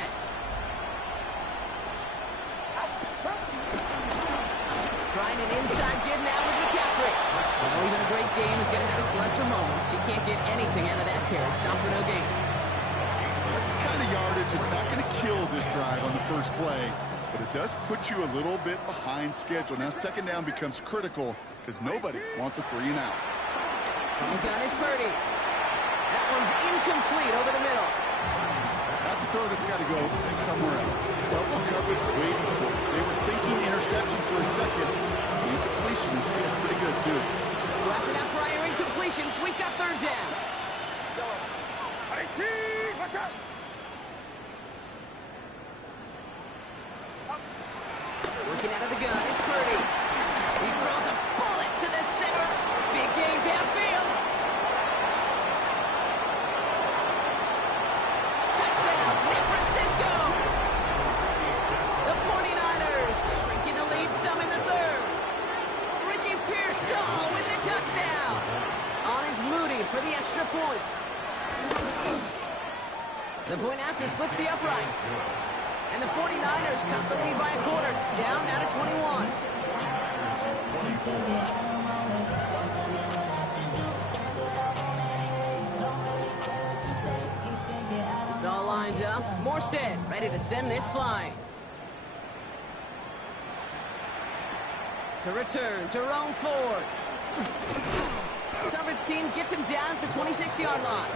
Trying an inside give now with McCaffrey. Well, even a great game is going to have its lesser moments. You can't get anything out of that carry. Stop for no gain. That's the kind of yardage that's not going to kill this drive on the first play. but it does put you a little bit behind schedule. Now, second down becomes critical because nobody wants a 3-and-out. From the gun is Purdy. That one's incomplete over the middle. That's a throw that's got to go somewhere else. Double coverage waiting for it. They were thinking interception for a second. The incompletion is still pretty good, too. So after that prior incompletion, we've got third down. Watch out! Working out of the gun, it's Purdy. He throws a bullet to the center. Big game downfield. Touchdown, San Francisco. The 49ers shrinking the lead some in the third. Ricky Pearsall with the touchdown. On is Moody for the extra point. The point after splits the uprights. And the 49ers cut the lead by a quarter, down now to 21. It's all lined up. Morstead ready to send this flying. To return to Rome Ford. Coverage team gets him down at the 26-yard line.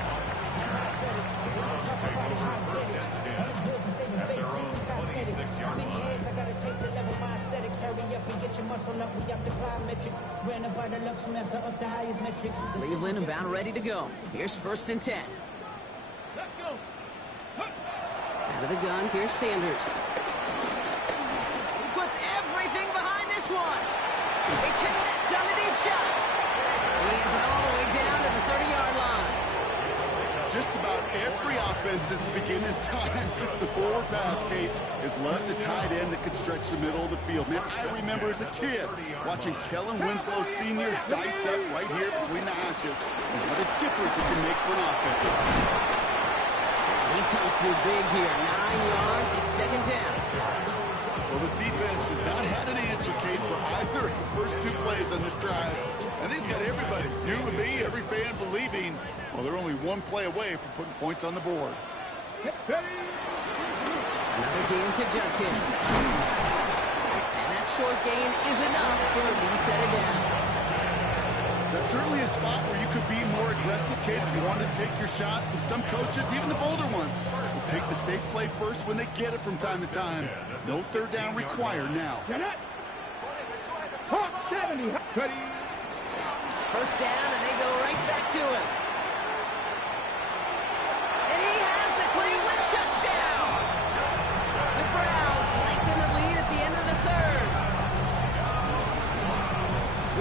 Cleveland about ready to go. Here's 1st and 10. Out of the gun, here's Sanders. He puts everything behind this one. He connects on the deep shot. He has it all the way down to the 30-yard line. Just about every offense since the beginning of time, since the forward pass, Kate, has loved the tight end that could stretch the middle of the field. Man, I remember as a kid watching Kellen Winslow Sr. dice up right here between the hashes. And what a difference it can make for an offense. He comes through big here. 9 yards at second down. Well, this defense has not had an answer, Kate, for either of the first 2 plays on this drive. And he's got everybody, you and me, every fan believing, well, they're only 1 play away from putting points on the board. Another game to Judkins. And that short gain is enough for a reset it down. That's certainly a spot where you could be more aggressive, Kate, if you want to take your shots. And some coaches, even the bolder ones, will take the safe play first when they get it from time to time. No third down required now. 70. First down, and they go right back to him. And he has the Cleveland touchdown. The Browns lengthen the lead at the end of the third.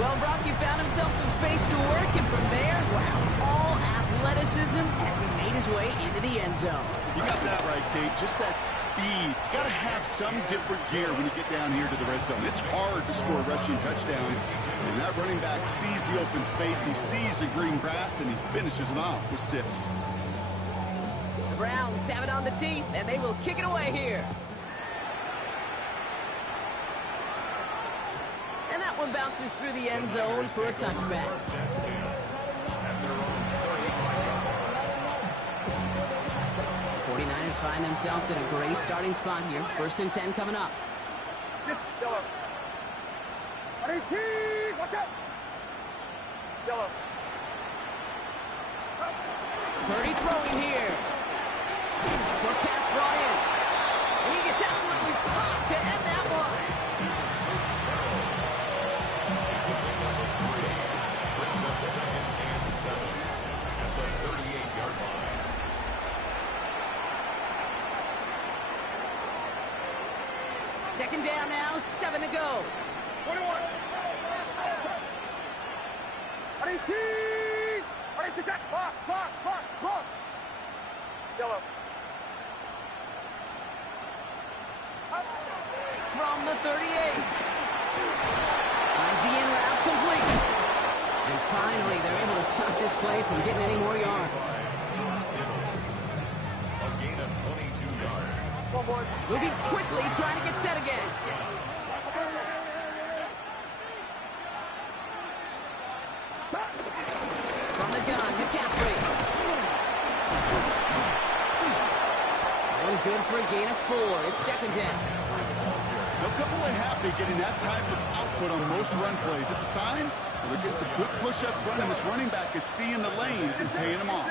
Well, Brock, he found himself some space to work, and from there, wow, all athleticism as he made his way into the end zone. You got that right, Kate. Just that speed. You got to have some different gear when you get down here to the red zone. It's hard to score rushing touchdowns. And that running back sees the open space, he sees the green grass, and he finishes it off with 6. The Browns have it on the tee, and they will kick it away here. And that one bounces through the end zone for a touchback. The 49ers find themselves in a great starting spot here. 1st and 10 coming up. Watch out! Yellow. Purdy throwing here. Short pass brought in. And he gets absolutely popped to end that one. Brings up 2nd and 7 at the 38-yard line. Second down now, 7 to go. 21. 18. Box. Yellow. From the 38. Finds the in route complete. And finally, they're able to stop this play from getting any more yards. A gain of 22 yards. Moving quickly, trying to get set again. From the gun, McCaffrey. One good for a gain of 4. It's second down. come away happy getting that type of output on most run plays. It's a sign that they're getting some good push up front, and this running back is seeing the lanes and paying them off.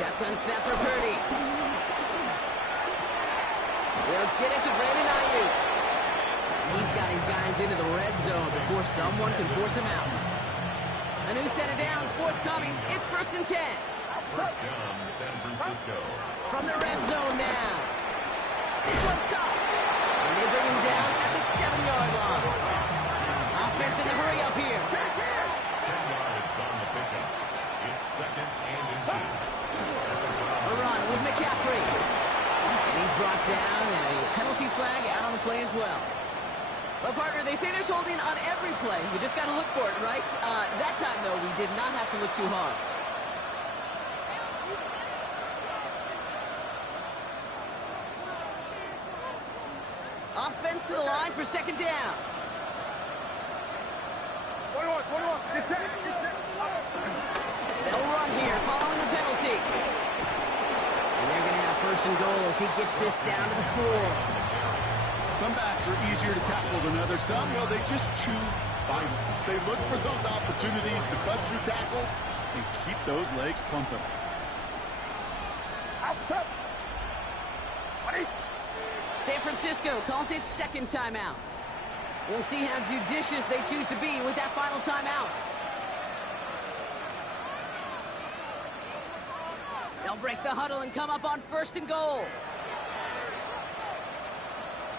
Shotgun snap for Purdy. They'll get it to Brandon Ayuk. He's got his guys into the red zone before someone can force him out. A new set of downs forthcoming. It's 1st and 10. First down, San Francisco. From the red zone now. This one's caught. And they bring him down at the 7-yard line. Offense in the hurry up here. 10 yards on the pickup. It's 2nd and inches. A run with McCaffrey. And he's brought down, and a penalty flag out on the play as well. Well, partner, they say there's holding on every play. We just got to look for it, right? That time, though, we did not have to look too hard. Offense to the line for 2nd down. 21. Get set. They'll run here following the penalty. And they're going to have 1st and goal as he gets this down to the 4. Some backs are easier to tackle than others. Some, well, they just choose fights. They look for those opportunities to bust through tackles and keep those legs pumping. Outside. San Francisco calls it 2nd timeout. We'll see how judicious they choose to be with that final timeout. They'll break the huddle and come up on 1st and goal.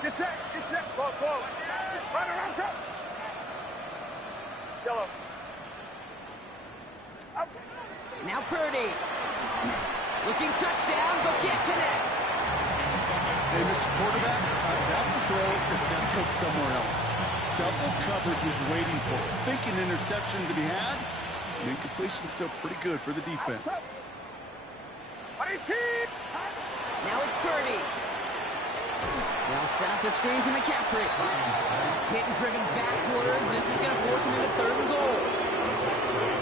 Get set. Ball forward. Run around, set. Yellow. Up. Now Purdy. Looking touchdown, but can't connect. Hey, Mr. Quarterback, that's a throw that's got to go somewhere else. Double coverage was waiting for it. Thinking interception to be had. And incompletion's still pretty good for the defense. Now it's Purdy. They'll set up a screen to McCaffrey. He's hit and driven backwards. This is going to force him into 3rd and goal.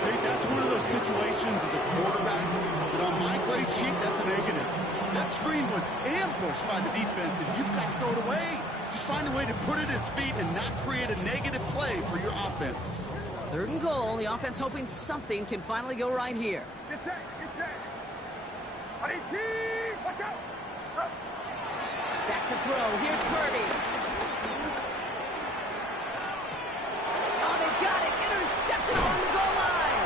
Hey, that's one of those situations as a quarterback that on my grade sheet, that's a negative. That screen was ambushed by the defense, and you've got to throw it away. Just find a way to put it at his feet and not create a negative play for your offense. 3rd and goal. The offense hoping something can finally go right here. Get set. Watch out. Back to throw. Here's Purdy. Oh, they got it. Intercepted along the goal line.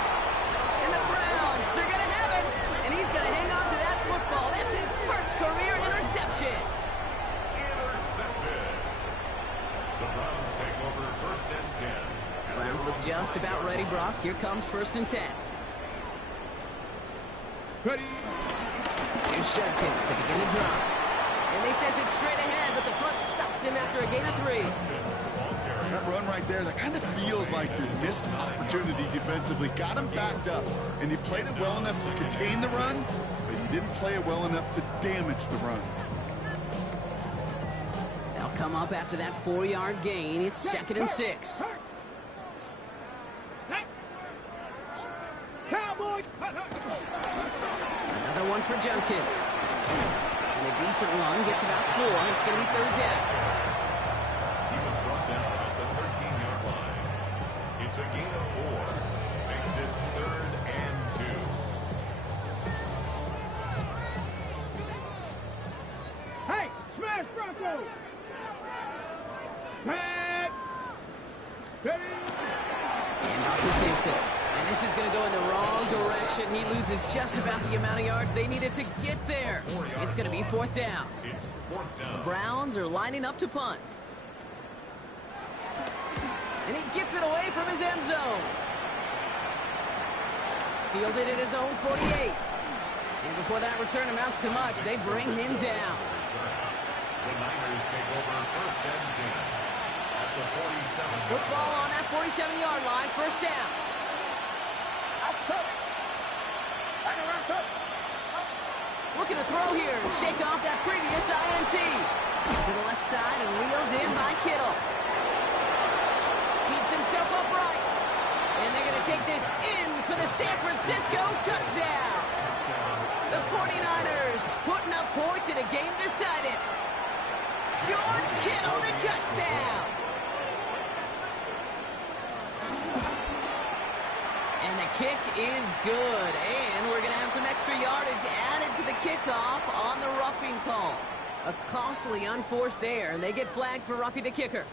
And the Browns are going to have it. And he's going to hang on to that football. That's his 1st career interception. Intercepted. The Browns take over 1st and 10. Browns look just about ready, Brock. Here comes 1st and 10. Ready. Here's Judkins to begin the drive. And they sent it straight ahead, but the front stops him after a gain of 3. That run right there, that kind of feels like your missed opportunity defensively. Got him backed up, and he played it well enough to contain the run, but he didn't play it well enough to damage the run. They'll come up after that 4-yard gain. It's 2nd and 6. Cowboys. Another one for Judkins. And a decent run gets about 4. It's going to be 3rd down. He was brought down at the 13-yard line. It's a gain of 4. Makes it 3rd and 2. Hey, smash Bronco. Pat. Ready. And off to Simpson. And this is going to go in the wrong direction. He loses just about the amount of yards they needed to get there. It's going to be 4th down. It's 4th down. Browns are lining up to punt. And he gets it away from his end zone. Fielded at his own 48. And before that return amounts to much, they bring him down. The Niners take over 1st and 10 at the 47. Football on that 47-yard line, 1st down. Outside. Back around, sir. Looking to throw here and shake off that previous INT. To the left side and reeled in by Kittle. Keeps himself upright. And they're going to take this in for the San Francisco touchdown. The 49ers putting up points in a game decided. George Kittle, the touchdown. And the kick is good. And we're going to have some extra yardage added to the kickoff on the roughing call. A costly unforced error, and they get flagged for roughing the kicker.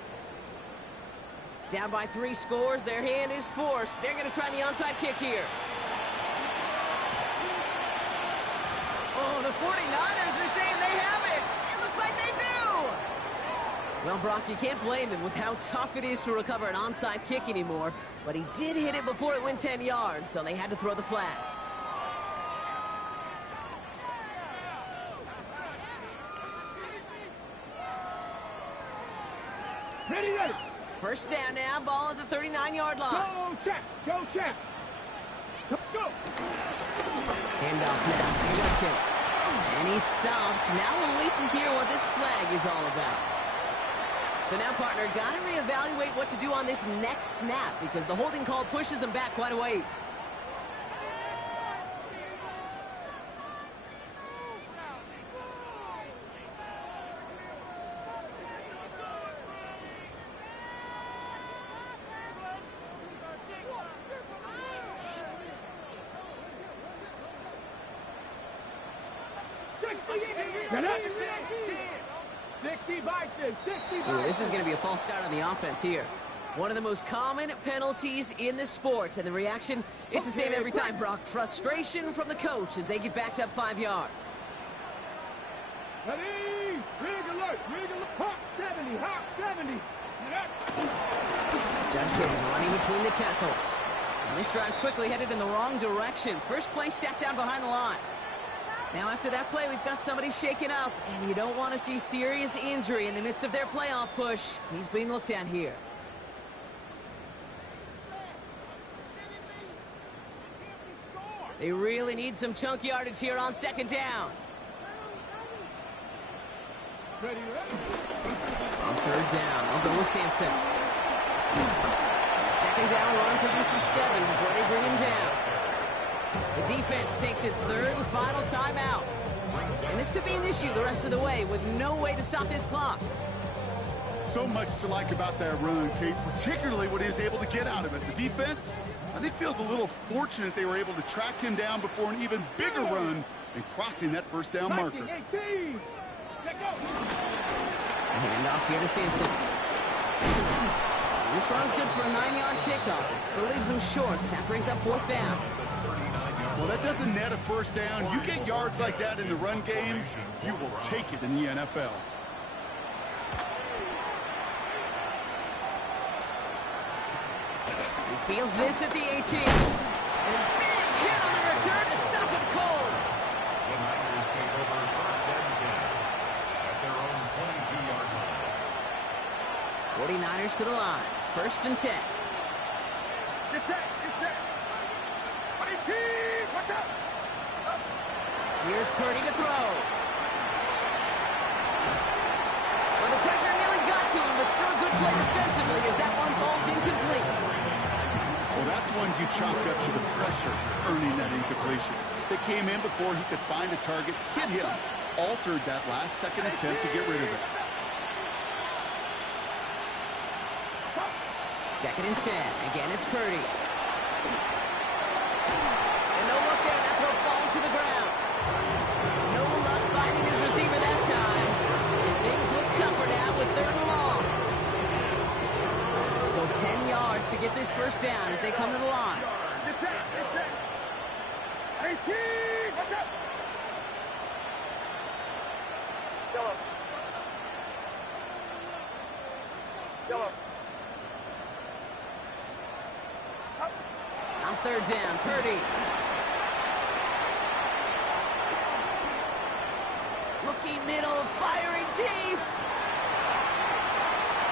Down by 3 scores, their hand is forced. They're going to try the onside kick here. Oh, the 49ers are saying they have it. It looks like they do. Well, Brock, you can't blame him with how tough it is to recover an onside kick anymore. But he did hit it before it went 10 yards, so they had to throw the flag. Ready, ready. First down now, ball at the 39-yard line. Go, check. Go, check. Go. Handoff now to Jenkins. And he's stopped. Now we'll wait to hear what this flag is all about. So now, partner, got to reevaluate what to do on this next snap because the holding call pushes them back quite a ways. Ooh, this is going to be a false start on the offense here. One of the most common penalties in the sport, and the reaction, it's the same every time, Brock. Frustration from the coach as they get backed up 5 yards. Ready, rig alert, hot 70, hot 70. Jenkins running between the tackles. And this drive's quickly headed in the wrong direction. First play sat down behind the line. Now after that play, we've got somebody shaken up, and you don't want to see serious injury in the midst of their playoff push. He's being looked at here. They really need some chunk yardage here on second down. Ready. On third down, I'll go with Sampson. Second down run produces 7 before they bring him down. The defense takes its third and final timeout. And this could be an issue the rest of the way with no way to stop this clock. So much to like about that run, Kate, particularly what he was able to get out of it. The defense, I think, feels a little fortunate they were able to track him down before an even bigger run and crossing that first down marker. 18. Handoff here to Sampson. This run's good for a 9-yard kickoff. It still leaves them short. That brings up 4th down. Well, that doesn't net a first down. You get yards like that in the run game, you will take it in the NFL. He fields this at the 18. And big hit on the return to stop him cold. The Niners take over first and 10 at their own 22-yard line. 49ers to the line. First and 10. Get set. 18. Watch out. Here's Purdy to throw. Well, the pressure nearly got to him, but still a good play defensively as that one falls incomplete. Well, that's one you chalk up to the pressure, earning that incompletion. They came in before he could find a target, hit him, altered that last-second attempt to get rid of it. Second and 10. Again, it's Purdy. And no look there. That throw falls to the ground. No luck finding his receiver that time. And things look tougher now with 3rd and long. Still 10 yards to get this first down as they come to the line. Get set. 18. Watch out. Yellow. On 3rd down, Purdy. Looking middle, firing deep.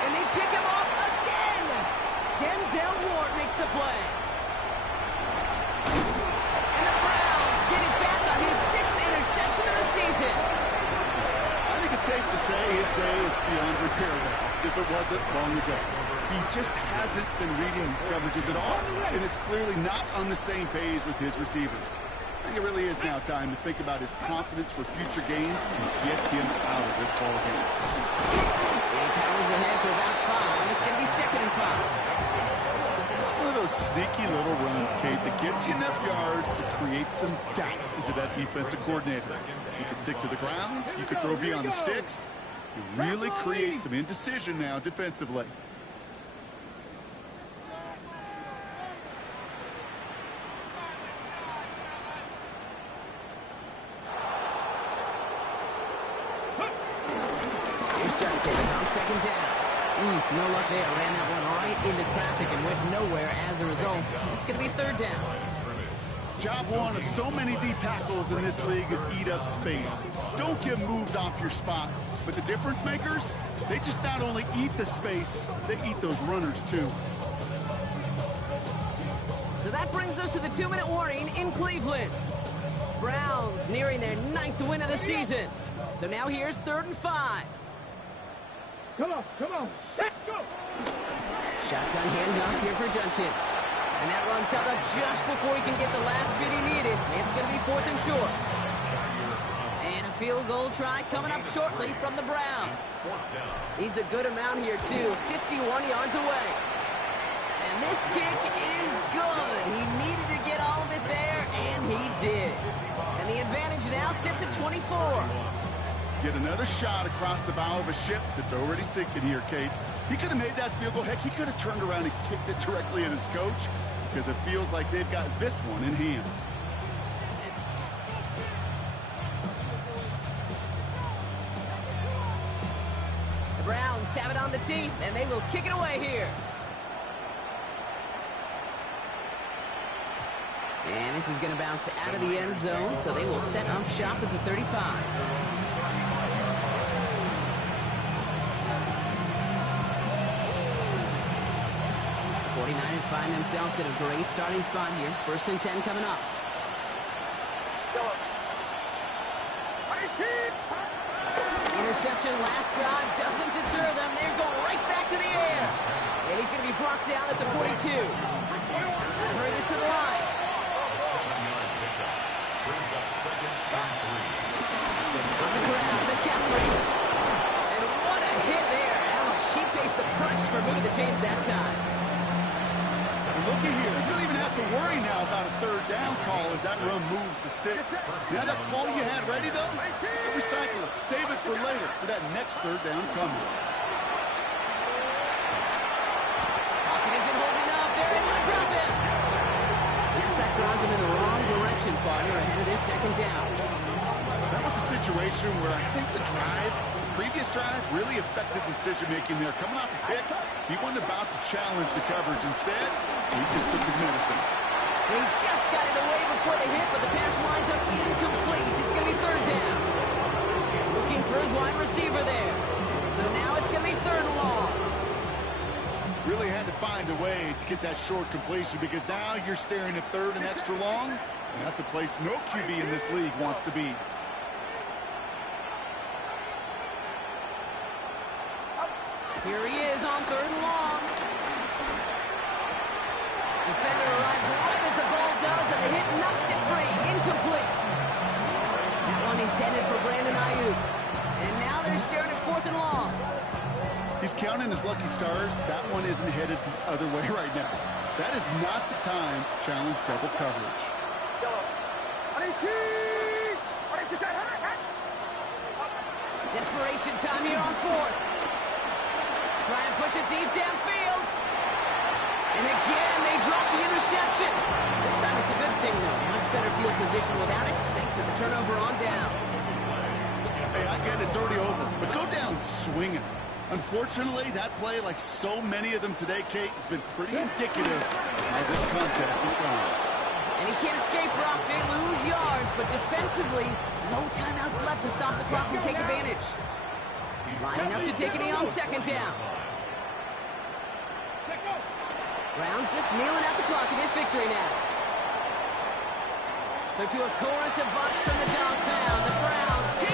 And they pick him off again. Denzel Ward makes the play. And the Browns get it back on his 6th interception of the season. I think it's safe to say his day is beyond repair now, if it wasn't long ago. He just hasn't been reading these coverages at all, and it's clearly not on the same page with his receivers. I think it really is now time to think about his confidence for future games and get him out of this ball game. sneaky little runs, Kate, that gets you enough yards to create some doubt into that defensive coordinator. You can stick to the ground. You could throw beyond the sticks. You really create some indecision now defensively. On second down. No luck there. Ran that one right into traffic and went nowhere as a result. It's going to be third down. Job one of so many D tackles in this league is eat up space. Don't get moved off your spot. But the difference makers, they just not only eat the space, they eat those runners too. So that brings us to the 2-minute warning in Cleveland. Browns nearing their 9th win of the season. So now here's 3rd and 5. Come on, let's go! Shotgun handoff here for Junkins. And that run's held up just before he can get the last bit he needed. It's going to be 4th and short. And a field goal try coming up shortly from the Browns. Needs a good amount here, too. 51 yards away. And this kick is good. He needed to get all of it there, and he did. And the advantage now sits at 24. Get another shot across the bow of a ship that's already sinking here, Kate. He could have made that field goal. Heck, he could have turned around and kicked it directly at his coach because it feels like they've got this one in hand. The Browns have it on the tee, and they will kick it away here. And this is going to bounce out of the end zone, so they will set up shop at the 35. 49ers find themselves at a great starting spot here. 1st and 10 coming up. Interception last drive doesn't deter them. They're going right back to the air. And he's going to be brought down at the 42. Hurry this to the line. On the ground, McCaffrey. And what a hit there. Alex, she faced the price for moving the chains that time. Looky here, you don't even have to worry now about a 3rd down call as that run moves the sticks. Now that call you had ready, though, recycle it. Save it for later for that next 3rd down coming. Pocket isn't holding up. They're able to drop him. The outside draws him in the wrong direction, partner, ahead of this 2nd down. That was a situation where I think the previous drive really affected decision-making there. Coming off a pick, he wasn't about to challenge the coverage. Instead, he just took his medicine. They just got it away before the hit, but the pass winds up incomplete. It's going to be 3rd down. Looking for his wide receiver there. So now it's going to be 3rd and long. Really had to find a way to get that short completion because now you're staring at 3rd and extra long, and that's a place no QB in this league wants to be. Here he is on 3rd and long. Defender arrives right as the ball does, and the hit knocks it free. Incomplete. That one intended for Brandon Ayuk. And now they're staring at 4th and long. He's counting his lucky stars. That one isn't headed the other way right now. That is not the time to challenge double coverage. Desperation time here on 4th. Try and push it deep downfield. And again, they drop the interception. This time it's a good thing, though. Much better field position without it. Thanks to the turnover on downs. Hey, I get it. It's already over. But go down swinging. Unfortunately, that play, like so many of them today, Kate, has been pretty indicative of how this contest is gone. And he can't escape, Brock. They lose yards, but defensively, no timeouts left to stop the clock and take advantage. Lining up to take a knee on 2nd down. Browns just kneeling out the clock in this victory now. So to a chorus of bucks from the dog pound, the Browns